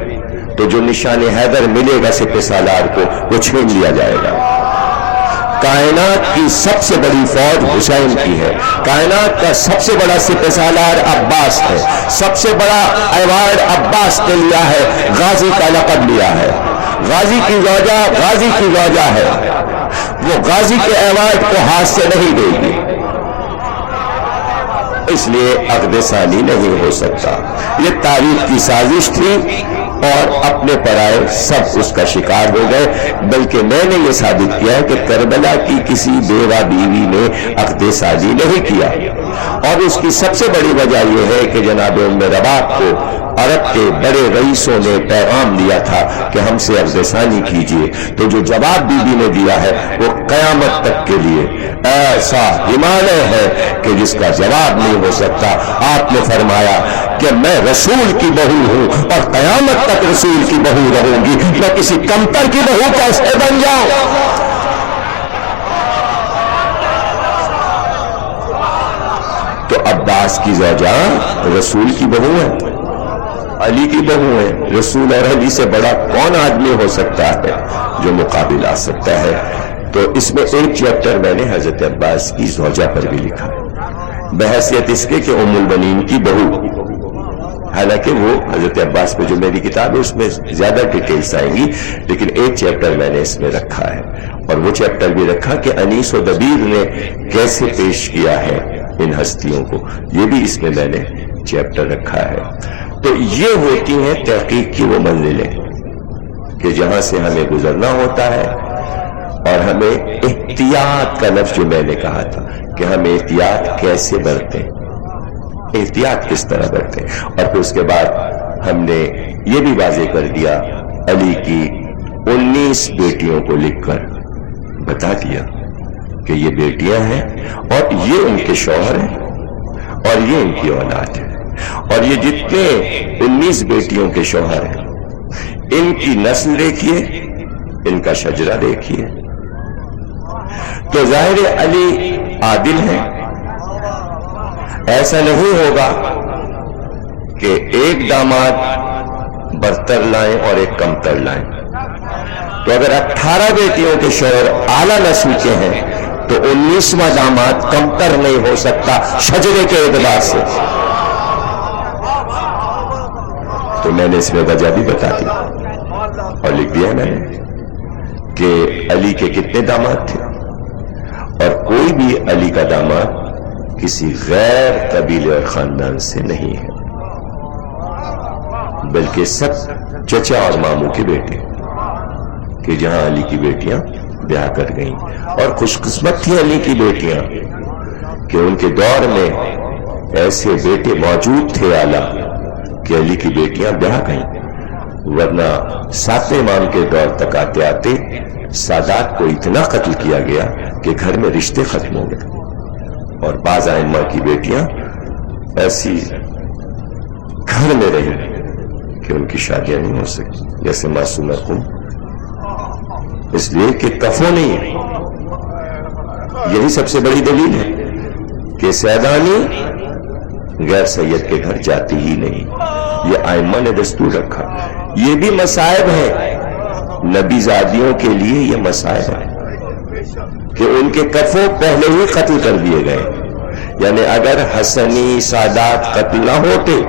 تو جو نشان حیدر ملے گا سپہ سالار کو وہ چھین لیا جائے گا۔ کائنات کی سب سے بڑی فوج حسین کی ہے، کائنات کا سب سے بڑا سپہ سالار عباس ہے، سب سے بڑا ایوارڈ عباس نے لیا ہے، غازی کا لقب لیا ہے۔ غازی کی زوجہ غازی کی زوجہ ہے، وہ غازی کے ایوارڈ کو ہاتھ سے نہیں دے گی، اس لیے عقد ثانی نہیں ہو سکتا۔ یہ تاریخ کی سازش تھی اور اپنے پرائے سب اس کا شکار ہو گئے، بلکہ میں نے یہ ثابت کیا ہے کہ کربلا کی کسی بیوہ بیوی نے عقد ثانی نہیں کیا، اور اس کی سب سے بڑی وجہ یہ ہے کہ جناب ام رباط کو عرب کے بڑے رئیسوں نے پیغام دیا تھا کہ ہم سے عقد ثانی کیجئے، تو جو جواب بیوی نے دیا ہے وہ قیامت تک کے لیے ایسا ہمالیہ ہے کہ جس کا جواب نہیں ہو سکتا۔ آپ نے فرمایا کہ میں رسول کی بہو ہوں اور قیامت تک رسول کی بہو رہوں گی، میں کسی کمتر کی بہو کیسے بن جاؤں؟ تو عباس کی زوجہ رسول کی بہو ہے، علی کی بہو ہے۔ رسول اور علی سے بڑا کون آدمی ہو سکتا ہے جو مقابل آ سکتا ہے؟ تو اس میں ایک چیپٹر میں نے حضرت عباس کی زوجہ پر بھی لکھا بحیثیت اس کے کہ ام البنین کی بہو، حالانکہ وہ حضرت عباس پہ جو میری کتاب ہے اس میں زیادہ ڈیٹیلز آئیں گی، لیکن ایک چیپٹر میں نے اس میں رکھا ہے، اور وہ چیپٹر بھی رکھا کہ انیس و دبیر نے کیسے پیش کیا ہے ان ہستیوں کو، یہ بھی اس میں نے چیپٹر رکھا ہے۔ تو یہ ہوتی ہیں تحقیق کی وہ منزلیں کہ جہاں سے ہمیں گزرنا ہوتا ہے، اور ہمیں احتیاط کا لفظ جو میں نے کہا تھا کہ ہم احتیاط کیسے برتیں، احتیاط کس طرح برتیں، اور پھر اس کے بعد ہم نے یہ بھی واضح کر دیا علی کی 19 بیٹیوں کو لکھ کر بتا دیا کہ یہ بیٹیاں ہیں اور یہ ان کے شوہر ہیں اور یہ ان کی اولاد ہے، اور یہ جتنے 19 بیٹیوں کے شوہر ہیں ان کی نسل دیکھیے، ان کا شجرہ دیکھیے، تو ظاہر علی عادل ہے۔ ایسا نہیں ہوگا کہ ایک داماد برتر لائیں اور ایک کمتر لائیں، تو اگر 18 بیٹیوں کے شوہر اعلیٰ نسل کے ہیں تو 19واں داماد کمتر نہیں ہو سکتا شجرے کے اعتبار سے۔ تو میں نے اس میں وجہ بھی بتا دی اور لکھ دیا میں نے کہ علی کے کتنے داماد تھے، اور کوئی بھی علی کا داماد کسی غیر قبیلے اور خاندان سے نہیں ہے، بلکہ سب چچا اور ماموں کے بیٹے، کہ جہاں علی کی بیٹیاں بیاہ کر گئیں، اور خوش قسمت تھی علی کی بیٹیاں کہ ان کے دور میں ایسے بیٹے موجود تھے اعلیٰ کہ علی کی بیٹیاں بیاہ گئیں۔ ورنہ ساتویں امام کے دور تک آتے آتے سادات کو اتنا قتل کیا گیا کہ گھر میں رشتے ختم ہو گئے، اور بعض ائمہ کی بیٹیاں ایسی گھر میں رہی کہ ان کی شادیاں نہیں ہو سکی، جیسے معصومہ خون، اس لیے کہ کفو نہیں ہے۔ یہی سب سے بڑی دلیل ہے کہ سیدانی غیر سید کے گھر جاتی ہی نہیں، یہ ائمہ نے دستور رکھا۔ یہ بھی مصائب ہے نبی زادیوں کے لیے، یہ مصائب ہے کہ ان کے کفو پہلے ہی قتل کر دیے گئے، یعنی اگر حسنی سادات قتل نہ ہوتے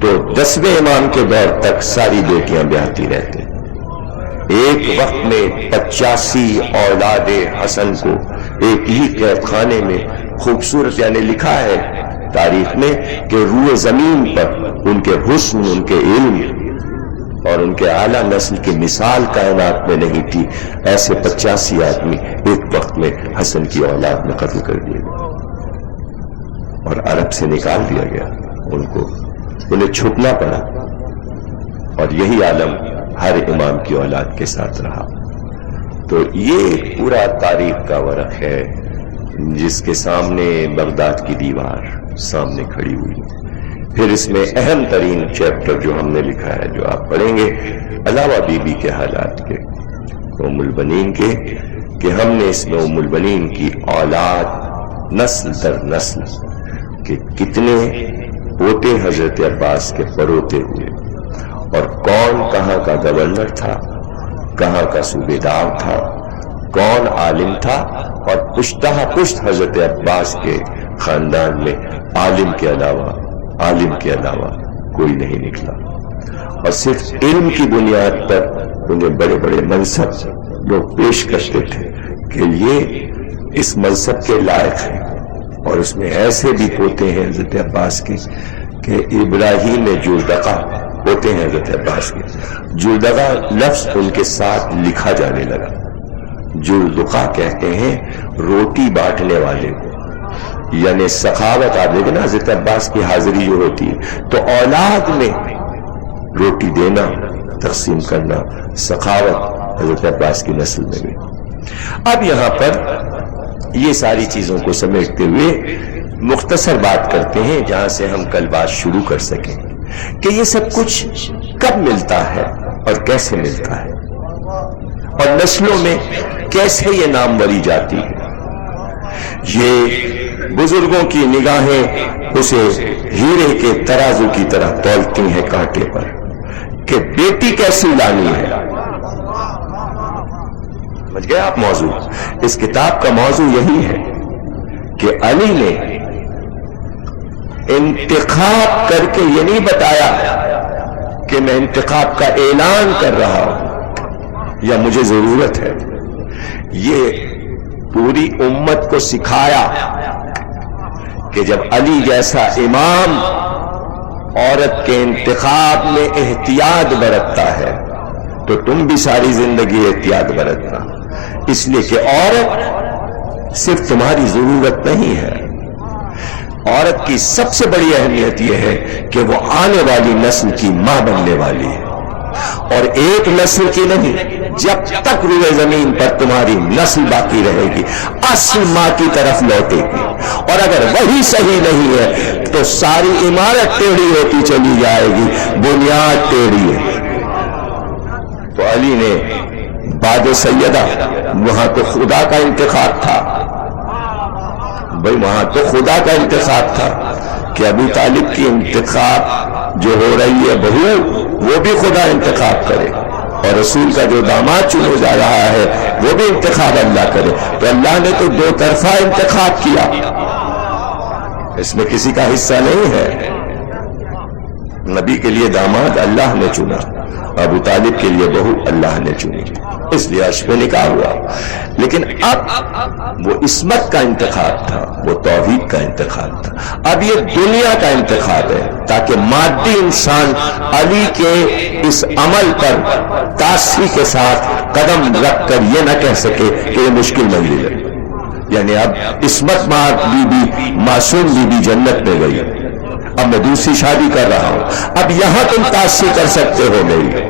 تو 10ویں امام کے دور تک ساری بیٹیاں بیاہتی رہتے۔ ایک وقت میں 85 اولاد حسن کو ایک ہی قید خانے میں، خوبصورت، یعنی لکھا ہے تاریخ میں کہ روئے زمین پر ان کے حسن، ان کے علم اور ان کے اعلیٰ نسل کی مثال کائنات میں نہیں تھی، ایسے 85 آدمی ایک وقت میں حسن کی اولاد میں قتل کر دیے گئے اور عرب سے نکال دیا گیا، ان کو انہیں چھپنا پڑا، اور یہی عالم ہر امام کی اولاد کے ساتھ رہا۔ تو یہ ایک پورا تاریخ کا ورق ہے جس کے سامنے بغداد کی دیوار سامنے کھڑی ہوئی۔ پھر اس میں اہم ترین چیپٹر جو ہم نے لکھا ہے، جو آپ پڑھیں گے، علاوہ بی بی کے حالات کے، ام البنین کے، کہ ہم نے اس میں ام البنین کی اولاد نسل در نسل کہ کتنے پوتے حضرت عباس کے پروتے ہوئے، اور کون کہاں کا گورنر تھا، کہاں کا صوبیدار تھا، کون عالم تھا، اور پشتہ پشت حضرت عباس کے خاندان میں عالم کے علاوہ کوئی نہیں نکلا، اور صرف علم کی بنیاد پر انہیں بڑے بڑے منصب لوگ پیش کرتے تھے کہ یہ اس منصب کے لائق ہیں، اور اس میں ایسے بھی پوتے ہیں حضرت عباس کے کہ ابراہیم جلدقہ ہوتے ہیں حضرت عباس کے، جلدقہ لفظ ان کے ساتھ لکھا جانے لگا۔ جلدقہ کہتے ہیں روٹی بانٹنے والے کو، یعنی سخاوت، آپ دیکھیں نا حضرت عباس کی حاضری جو ہوتی ہے تو اولاد میں روٹی دینا، تقسیم کرنا، سخاوت حضرت عباس کی نسل میں بھی۔ اب یہاں پر یہ ساری چیزوں کو سمیٹتے ہوئے مختصر بات کرتے ہیں جہاں سے ہم کل بات شروع کر سکیں کہ یہ سب کچھ کب ملتا ہے اور کیسے ملتا ہے، اور نسلوں میں کیسے یہ ناموری جاتی ہے۔ یہ بزرگوں کی نگاہیں اسے ہیرے کے ترازو کی طرح تولتی ہیں کانٹے پر کہ بیٹی کیسی لانی ہے۔ سمجھ گئے آپ موضوع؟ اس کتاب کا موضوع یہی ہے کہ علی نے انتخاب کر کے یہ نہیں بتایا کہ میں انتخاب کا اعلان کر رہا ہوں یا مجھے ضرورت ہے، یہ پوری امت کو سکھایا کہ جب علی جیسا امام عورت کے انتخاب میں احتیاط برتتا ہے تو تم بھی ساری زندگی احتیاط برتنا، اس لیے کہ عورت صرف تمہاری ضرورت نہیں ہے، عورت کی سب سے بڑی اہمیت یہ ہے کہ وہ آنے والی نسل کی ماں بننے والی ہے، اور ایک نسل کی نہیں، جب تک روئے زمین پر تمہاری نسل باقی رہے گی اصل ماں کی طرف لوٹے گی، اور اگر وہی صحیح نہیں ہے تو ساری عمارت ٹیڑھی ہوتی چلی جائے گی، بنیاد ٹیڑھی ہے۔ تو علی نے بعد سیدہ، وہاں تو خدا کا انتخاب تھا بھائی، وہاں تو خدا کا انتخاب تھا کہ ابو طالب کی انتخاب جو ہو رہی ہے بہو، وہ بھی خدا انتخاب کرے، اور رسول کا جو داماد چنا جا رہا ہے وہ بھی انتخاب اللہ کرے۔ تو اللہ نے تو دو طرفہ انتخاب کیا، اس میں کسی کا حصہ نہیں ہے۔ نبی کے لیے داماد اللہ نے چنا، ابو طالب کے لیے بہو اللہ نے چنی، اس لیے عرش پہ نکاح ہوا۔ لیکن اب وہ عصمت کا انتخاب تھا، وہ توحید کا انتخاب تھا، اب یہ دنیا کا انتخاب ہے، تاکہ مادی انسان علی کے اس عمل پر تاسی کے ساتھ قدم رکھ کر یہ نہ کہہ سکے کہ یہ مشکل منزل ہے، یعنی اب عصمت بی بی معصوم بی بی جنت میں گئی، اب میں دوسری شادی کر رہا ہوں، اب یہاں تم تاثیر کر سکتے ہو میری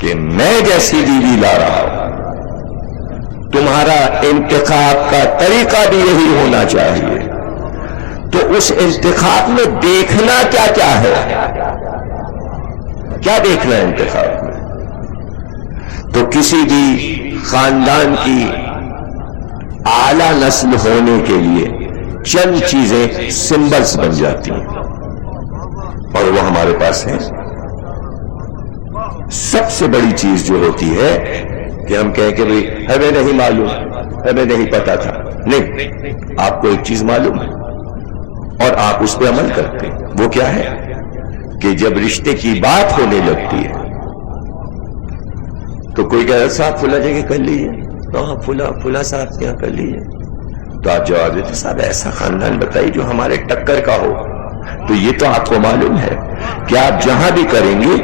کہ میں جیسی بیوی لا رہا ہوں، تمہارا انتخاب کا طریقہ بھی یہی ہونا چاہیے۔ تو اس انتخاب میں دیکھنا کیا کیا ہے، کیا دیکھنا ہے انتخاب میں؟ تو کسی بھی خاندان کی اعلیٰ نسل ہونے کے لیے چند چیزیں سمبلز بن جاتی ہیں، اور وہ ہمارے پاس ہیں۔ سب سے بڑی چیز جو ہوتی ہے کہ ہم کہیں کہ بھئی ہمیں نہیں معلوم، ہمیں نہیں پتا تھا۔ نہیں، آپ کو ایک چیز معلوم ہے اور آپ اس پہ عمل کرتے ہیں۔ وہ کیا ہے کہ جب رشتے کی بات ہونے لگتی ہے تو کوئی کہے صاحب فلاں جگہ کر لیجیے، ہاں فلاں صاحب یہاں کر لیجیے، تو آپ جواب دیتے صاحب ایسا خاندان بتائیے جو ہمارے ٹکر کا ہو۔ تو یہ تو آپ کو معلوم ہے کہ آپ جہاں بھی کریں گے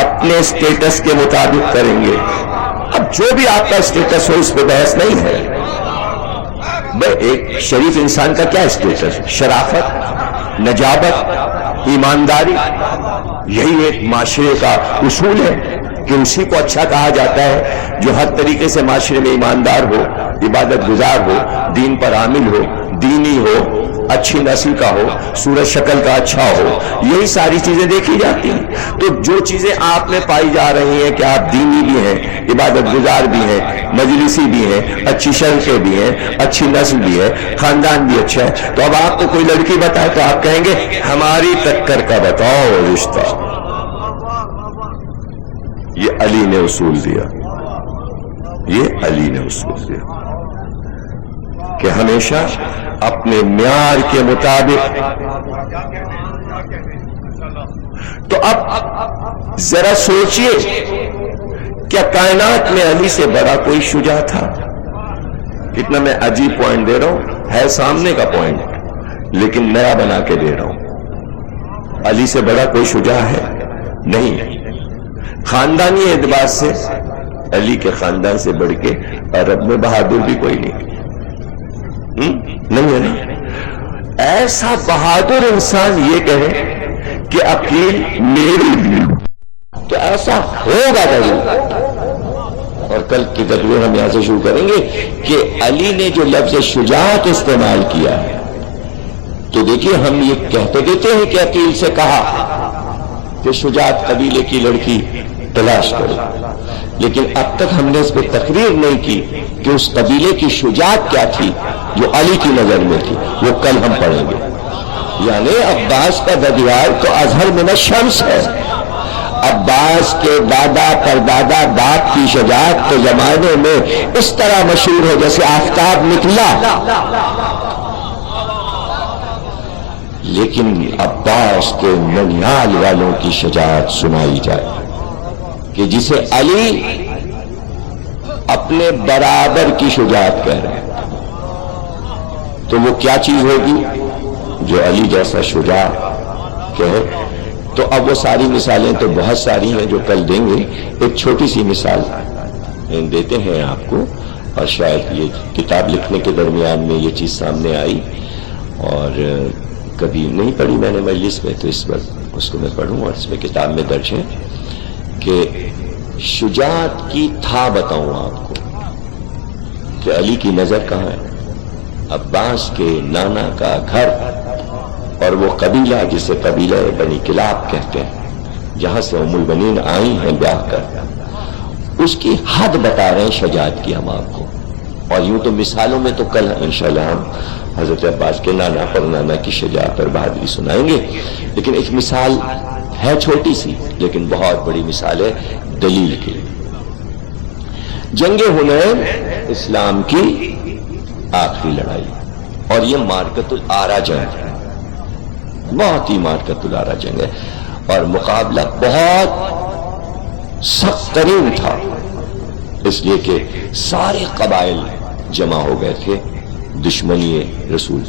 اپنے اسٹیٹس کے مطابق کریں گے۔ اب جو بھی آپ کا اسٹیٹس ہو اس پہ بحث نہیں ہے۔ ایک شریف انسان کا کیا اسٹیٹس؟ شرافت، نجابت، ایمانداری، یہی ایک معاشرے کا اصول ہے کہ اسی کو اچھا کہا جاتا ہے جو ہر طریقے سے معاشرے میں ایماندار ہو، عبادت گزار ہو، دین پر عامل ہو، دینی ہو، اچھی نسل کا ہو، صورت شکل کا اچھا ہو، یہی ساری چیزیں دیکھی جاتی ہیں۔ تو جو چیزیں آپ میں پائی جا رہی ہیں کہ آپ دینی بھی ہیں، عبادت گزار بھی ہیں، مجلسی بھی ہیں، اچھی شرکیں بھی ہیں، اچھی نسل بھی ہے، خاندان بھی اچھا ہے، تو اب آپ کو کوئی لڑکی بتائے تو آپ کہیں گے ہماری ٹکر کا بتاؤ رشتہ۔ یہ علی نے اصول دیا، یہ علی نے اصول دیا کہ ہمیشہ اپنے معیار کے مطابق۔ تو اب ذرا سوچئے کیا کائنات میں علی سے بڑا کوئی شجاع تھا؟ کتنا میں عجیب پوائنٹ دے رہا ہوں، ہے سامنے کا پوائنٹ لیکن نیا بنا کے دے رہا ہوں۔ علی سے بڑا کوئی شجاع ہے نہیں۔ خاندانی اعتبار سے علی کے خاندان سے بڑھ کے عرب میں بہادر بھی کوئی نہیں ہے نا۔ ایسا بہادر انسان یہ کہے کہ عقیل میری بھی، تو ایسا ہوگا ضرور۔ اور کل کی تقریر ہم یہاں سے شروع کریں گے کہ علی نے جو لفظ شجاعت استعمال کیا ہے، تو دیکھیے ہم یہ کہتے دیتے ہیں کہ عقیل سے کہا کہ شجاعت قبیلے کی لڑکی تلاش کرو، لیکن اب تک ہم نے اس پہ تقریر نہیں کی کہ اس قبیلے کی شجاعت کیا تھی جو علی کی نظر میں تھی، وہ کل ہم پڑھیں گے۔ یعنی عباس کا ددیار تو ازہر من الشمس ہے۔ عباس کے دادا پردادا باپ کی شجاعت تو زمانے میں اس طرح مشہور ہے جیسے آفتاب نکلا، لیکن عباس کے ننیال والوں کی شجاعت سنائی جائے کہ جسے علی اپنے برابر کی شجاعت کہہ رہے ہیں، تو وہ کیا چیز ہوگی جو علی جیسا شجاع کہے؟ تو اب وہ ساری مثالیں تو بہت ساری ہیں جو کل دیں گے۔ ایک چھوٹی سی مثال دیتے ہیں آپ کو، اور شاید یہ کتاب لکھنے کے درمیان میں یہ چیز سامنے آئی اور کبھی نہیں پڑھی میں نے مجلس میں، تو اس وقت اس کو میں پڑھوں، اور اس میں کتاب میں درج ہے کہ شجاعت کی تھا بتاؤں آپ کو کہ علی کی نظر کہاں ہے؟ عباس کے نانا کا گھر اور وہ قبیلہ جسے قبیلہ بنی کلاب کہتے ہیں، جہاں سے ام البنین آئی ہیں بیاہ کر، اس کی حد بتا رہے ہیں شجاعت کی ہم آپ کو۔ اور یوں تو مثالوں میں تو کل انشاءاللہ ہم حضرت عباس کے نانا پر نانا کی شجاعت اور بہادری سنائیں گے، لیکن ایک مثال ہے چھوٹی سی لیکن بہت بڑی مثال ہے دلیل کی۔ جنگ حنین اسلام کی آخری لڑائی، اور یہ مارکۃ الآرا جنگ ہے، بہت ہی مارکۃ الآرا جنگ ہے، اور مقابلہ بہت سخت ترین تھا، اس لیے کہ سارے قبائل جمع ہو گئے تھے دشمنی رسول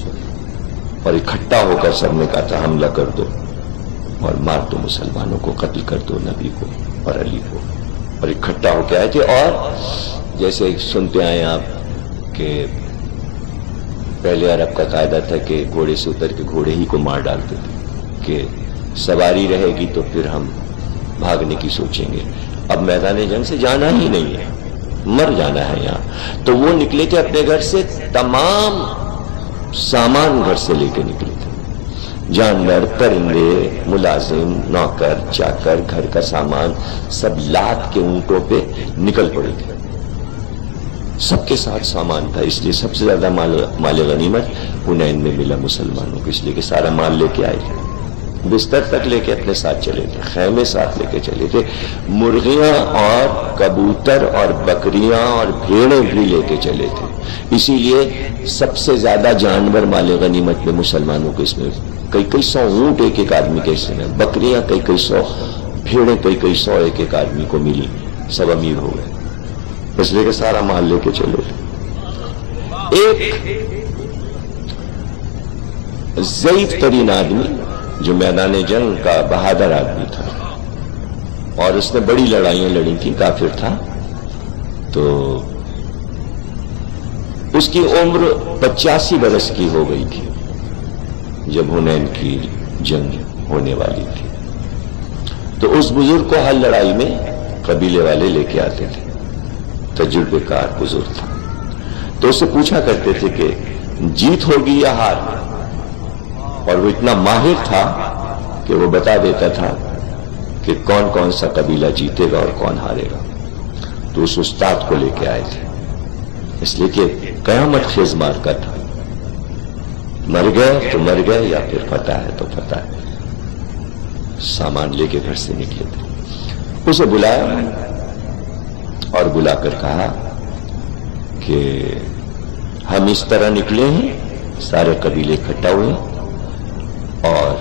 اور اکٹھا ہو کر سب نے کہا تھا حملہ کر دو اور مار دو مسلمانوں کو، قتل کر دو نبی کو اور علی کو، اور اکٹھا ہو کے آئے تھے۔ اور جیسے سنتے آئے آپ کہ 1000 پہلے عرب کا قاعدہ تھا کہ گھوڑے سے اتر کے گھوڑے ہی کو مار ڈالتے تھے کہ سواری رہے گی تو پھر ہم بھاگنے کی سوچیں گے، اب میدان جنگ سے جانا ہی نہیں ہے، مر جانا ہے یہاں۔ تو وہ نکلے تھے اپنے گھر سے، تمام سامان گھر سے لے کے نکلے تھے، جانور، پرندے، ملازم، نوکر، چاکر، گھر کا سامان سب لات کے اونٹوں پہ نکل پڑے تھے، سب کے ساتھ سامان تھا۔ اس لیے سب سے زیادہ مال غنیمت حنین میں ملا مسلمانوں کو، اس لیے کہ سارا مال لے کے آئے تھے، بستر تک لے کے اپنے ساتھ چلے تھے، خیمے ساتھ لے کے چلے تھے، مرغیاں اور کبوتر اور بکریاں اور بھیڑیں بھی لے کے چلے تھے۔ اسی لیے سب سے زیادہ جانور مال غنیمت میں مسلمانوں کو، اس میں کئی سو اونٹ ایک ایک آدمی کے حصے میں، بکریاں کئی سو، بھیڑیں کئی سو ایک ایک آدمی کو ملی، سب امیر ہو گئے، اس لیے کہ سارا مال لے کے چلے تھے۔ ایک ضعیف ترین آدمی جو میدان جنگ کا بہادر آدمی تھا اور اس نے بڑی لڑائیاں لڑی تھیں، کافر تھا، تو اس کی عمر 85 برس کی ہو گئی تھی جب حنین کی جنگ ہونے والی تھی۔ تو اس بزرگ کو ہر لڑائی میں قبیلے والے لے کے آتے تھے، تجربے کار بزرگ تھا، تو اس سے پوچھا کرتے تھے کہ جیت ہوگی یا ہار، اور وہ اتنا ماہر تھا کہ وہ بتا دیتا تھا کہ کون کون سا قبیلہ جیتے گا اور کون ہارے گا۔ تو اس استاد کو لے کے آئے تھے، اس لیے کہ قیامت خیز مارکا تھا، مر گئے تو مر گئے یا پھر فتح ہے تو فتح ہے۔ سامان لے کے گھر سے نکلے تھے، اسے بلایا اور بلا کر کہا کہ ہم اس طرح نکلے ہیں، سارے قبیلے اکٹھا ہوئے ہیں اور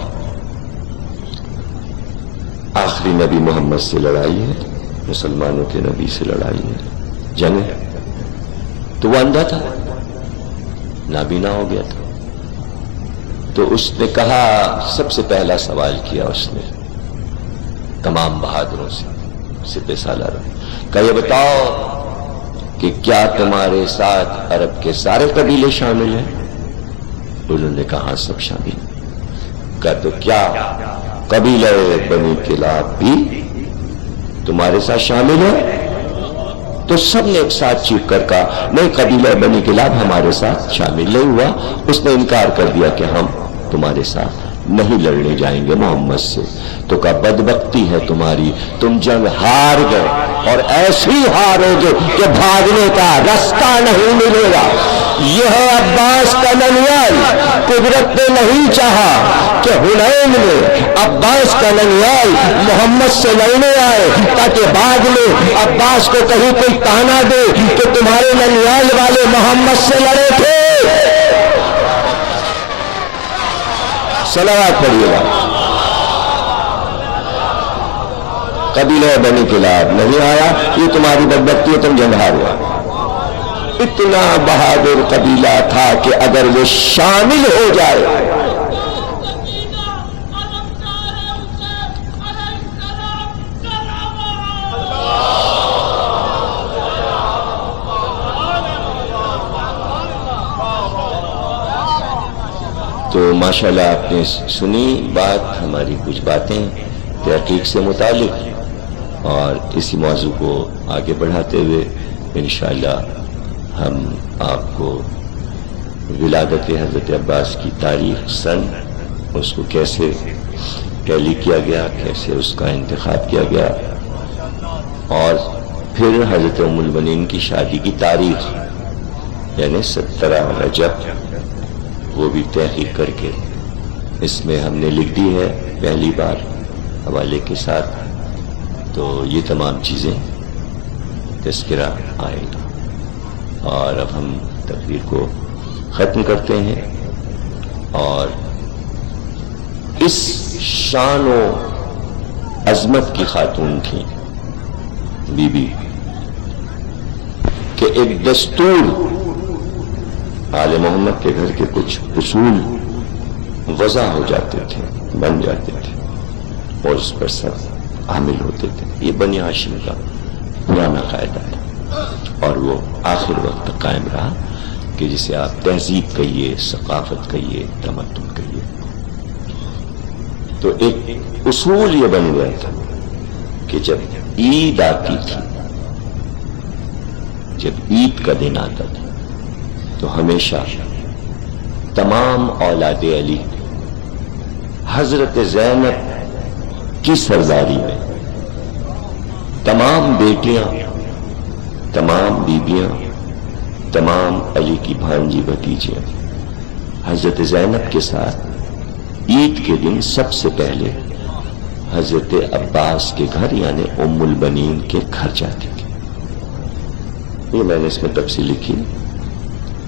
آخری نبی محمد سے لڑائی ہے، مسلمانوں کے نبی سے لڑائی ہے، جنگ ہے۔ تو وہ اندھا تھا، نابینا ہو گیا تھا، تو اس نے کہا، سب سے پہلا سوال کیا اس نے تمام بہادروں سے، سپہ سالاروں، کہ یہ بتاؤ کہ کیا تمہارے ساتھ عرب کے سارے قبیلے شامل ہیں؟ انہوں نے کہا سب شامل ہیں۔ کہا تو کیا قبیلہ بنی کلاب بھی تمہارے ساتھ شامل ہے؟ تو سب نے ایک ساتھ چیخ کر کہا نہیں، قبیلہ بنی کلاب ہمارے ساتھ شامل نہیں ہوا۔ اس نے انکار کر دیا کہ ہم تمہارے ساتھ نہیں لڑنے جائیں گے محمد سے۔ تو کہا بدبختی ہے تمہاری، تم جنگ ہار گئے اور ایسی ہارو گے کہ بھاگنے کا رستہ نہیں ملے گا۔ یہ ہے عباس کا ننیال، قدرت نے نہیں چاہا کہ حنین میں عباس کا ننیال محمد سے لڑنے آئے تاکہ بعد میں عباس کو کہیں کوئی تانا دے کہ تمہارے ننیال والے محمد سے لڑے تھے۔ صلوات پڑھیے گا۔ قبیلہ بنی کلاب نہیں آیا، یہ تمہاری بدبختی ہے، تم جنگ ہار گئے۔ اتنا بہادر قبیلہ تھا کہ اگر وہ شامل ہو جائے تو ماشاءاللہ آپ نے سنی بات، ہماری کچھ باتیں تحقیق سے متعلق، اور اسی موضوع کو آگے بڑھاتے ہوئے انشاءاللہ ہم آپ کو ولادت حضرت عباس کی تاریخ، سن، اس کو کیسے ٹیلی کیا گیا، کیسے اس کا انتخاب کیا گیا، اور پھر حضرت ام المؤمنین کی شادی کی تاریخ یعنی 17 رجب، وہ بھی تحقیق کر کے اس میں ہم نے لکھ دی ہے پہلی بار حوالے کے ساتھ۔ تو یہ تمام چیزیں تذکرہ آئے گا، اور اب ہم تقریر کو ختم کرتے ہیں۔ اور اس شان و عظمت کی خاتون تھی بی بی کہ ایک دستور آل محمد کے گھر کے کچھ اصول وضع ہو جاتے تھے، بن جاتے تھے، اور اس پر سب عامل ہوتے تھے۔ یہ بنی ہاشم کا پرانا قاعدہ ہے اور وہ آخر وقت قائم رہا۔ کہ جسے آپ تہذیب کہیے، ثقافت کہیے، تمدن کہیے. تو ایک اصول یہ بن گیا تھا کہ جب عید آتی تھی، جب عید کا دن آتا تھا، تو ہمیشہ تمام اولاد علی حضرت زینب کی سرداری میں تمام بیٹیاں، تمام بیبیاں، تمام علی کی بھانجی بھتیجیاں حضرت زینب کے ساتھ عید کے دن سب سے پہلے حضرت عباس کے گھر یعنی ام البنین کے گھر جاتی تھی. یہ میں نے اس میں تفصیل لکھی.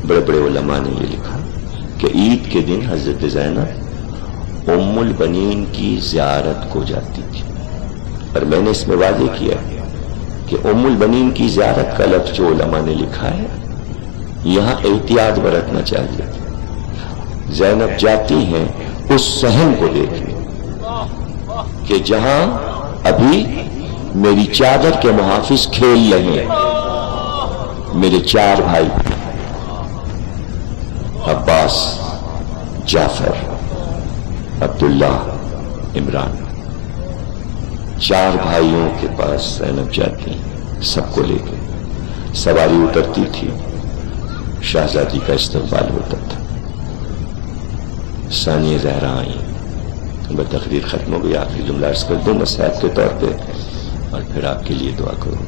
بڑے بڑے علماء نے یہ لکھا کہ عید کے دن حضرت زینب ام البنین کی زیارت کو جاتی تھی. اور میں نے اس میں واضح کیا کہ ام البنین کی زیارت کا لفظ جو علماء نے لکھا ہے یہاں احتیاط برتنا چاہیے. زینب جاتی ہیں اس صحن کو دیکھنے کہ جہاں ابھی میری چادر کے محافظ کھیل رہے ہیں. میرے 4 بھائی عباس، جعفر، عبداللہ، عمران، 4 بھائیوں کے پاس زینب جاتی ہیں. سب کو لے کے سواری اترتی تھی، شہزادی کا استقبال ہوتا تھا. ثانیہ زہرا آئیں، تقریر ختم ہو گئی. آخری جملہ عرض کر دوں نصیحت کے طور پہ اور پھر آپ کے لیے دعا کروں.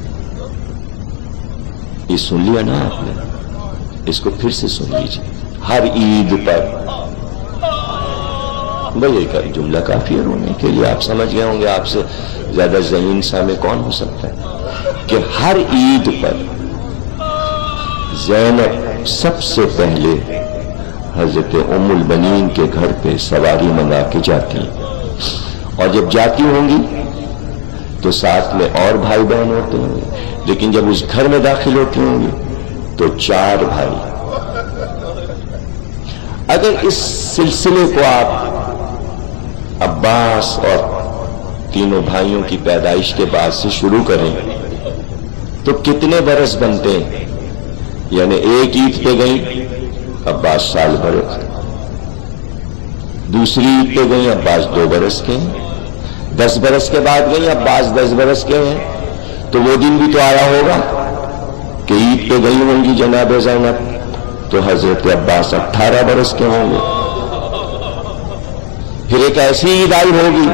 یہ سن لیا نا آپ نے، اس کو پھر سے سن لیجیے. ہر عید پر بھائی ایک جملہ کافی ہے رونے کے لیے. آپ سمجھ گئے ہوں گے، آپ سے زیادہ ذہین سامع کون ہو سکتا ہے کہ ہر عید پر زینب سب سے پہلے حضرت ام البنین کے گھر پہ سواری منگا کے جاتی ہیں. اور جب جاتی ہوں گی تو ساتھ میں اور بھائی بہن ہوتے ہوں گے، لیکن جب اس گھر میں داخل ہوتی ہوں گی تو 4 بھائی. اگر اس سلسلے کو آپ عباس اور تینوں بھائیوں کی پیدائش کے بعد سے شروع کریں تو کتنے برس بنتے ہیں؟ یعنی ایک عید پہ گئی عباس سال بھر، دوسری عید پہ گئی عباس 2 برس کے ہیں، 10 برس کے بعد گئی عباس 10 برس کے ہیں. تو وہ دن بھی تو آیا ہوگا کہ عید پہ گئی ہوں گی جناب زینب تو حضرت عباس 18 برس کے ہوں گے. پھر ایک ایسی عید آئی ہوگی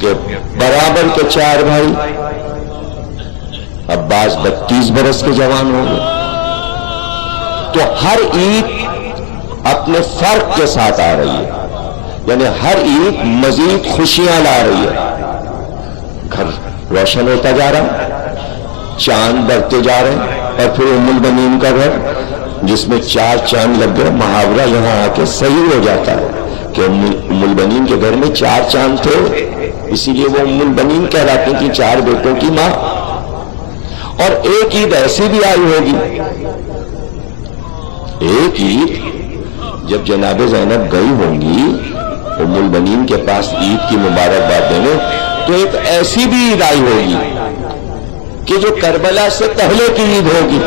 کہ برابر کے 4 بھائی، عباس 32 برس کے جوان ہوں گے. تو ہر عید اپنے فرق کے ساتھ آ رہی ہے، یعنی ہر عید مزید خوشیاں لا رہی ہے. گھر روشن ہوتا جا رہا ہے، چاند بڑھتے جا رہے ہیں. اور پھر ام البنین کا گھر جس میں 4 چاند لگ گئے. محاورہ یہاں آ کے صحیح ہو جاتا ہے کہ ام البنین کے گھر میں 4 چاند تھے، اسی لیے وہ ام البنین کہلاتی تھی، 4 بیٹوں کی ماں. اور ایک عید ایسی بھی آئی ہوگی، ایک عید جب جناب زینب گئی ہوں گی ام البنین کے پاس عید کی مبارکباد دینے، تو ایک ایسی بھی عید آئی ہوگی کہ جو کربلا سے پہلے کی عید ہوگی،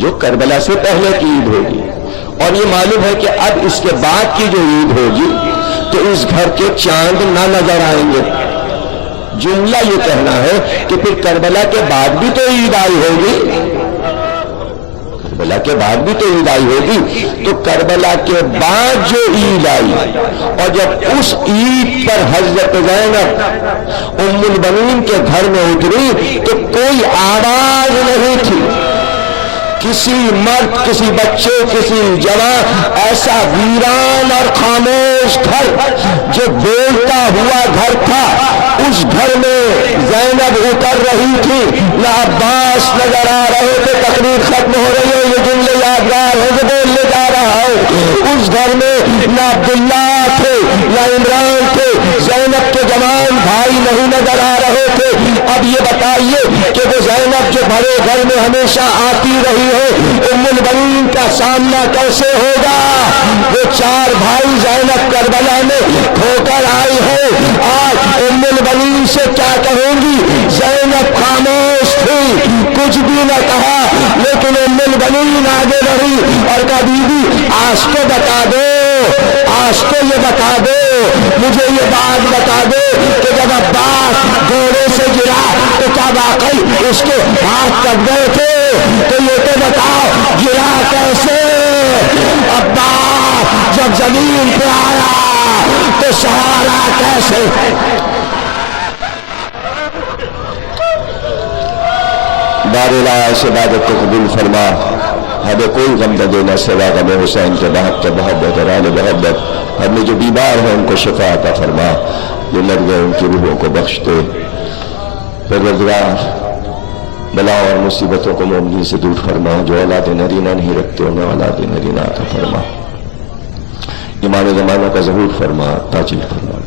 جو کربلا سے پہلے کی عید ہوگی. اور یہ معلوم ہے کہ اب اس کے بعد کی جو عید ہوگی تو اس گھر کے چاند نہ نظر آئیں گے. جملہ یہ کہنا ہے کہ پھر کربلا کے بعد بھی تو عید آئی ہوگی، کربلا کے بعد بھی تو عید آئی ہوگی. تو کربلا کے بعد جو عید آئی اور جب اس عید پر حضرت زینب ام البنین کے گھر میں اتری تو کوئی آواز نہیں تھی. کسی مرد، کسی بچے، کسی جوان، ایسا ویران اور خاموش گھر جو بولتا ہوا گھر تھا. اس گھر میں زینب اتر رہی تھی، نہ عباس نظر آ رہے تھے. تقریر ختم ہو رہی ہے، یہ جملے یادگار ہے جو بولنے جا رہا ہوں. اس گھر میں نہ عبداللہ تھے نہ عمران تھے، زینب کے جوان بھائی نہیں نظر آ رہے تھے. اب یہ بتائیے کہ وہ زینب جو بھرے گھر میں ہمیشہ آتی رہی ہے، ام البنین کا سامنا کیسے ہوگا؟ وہ 4 بھائی زینب کربلا میں کھو کر آئی ہے. آج ام البنین سے کیا کہیں گی؟ زینب خاموش تھی، کچھ بھی نہ کہا، لیکن لیکن ام البنین آگے بڑھی اور کہا بی بی آج تو بتا دو، آج تو یہ بتا دو، مجھے یہ بات بتا دو کہ جب عباس گھوڑے سے گرا تو کیا واقعی اس کے ہاتھ کٹ گئے تھے؟ تو یہ تو بتاؤ گرا کیسے؟ عباس جب زمین پہ آیا تو سہارا کیسے؟ بار الہ سے عبادت کو قبول فرما، ہمیں کوئی غم نہ دینا سوا غم حسین کے بہت کے محبت اور آل محبت، ہمیں جو بیمار ہیں ان کو شفا عطا فرما، جو لڑ گئے ان کی روحوں کو بخش دے، پروردگار بلاؤں اور مصیبتوں کو مومنین سے دور فرما، جو اولاد نرینہ نہیں رکھتے انہیں اولاد نرینہ عطا فرما، امام زمانہ کا ظہور فرما، تاجل فرما۔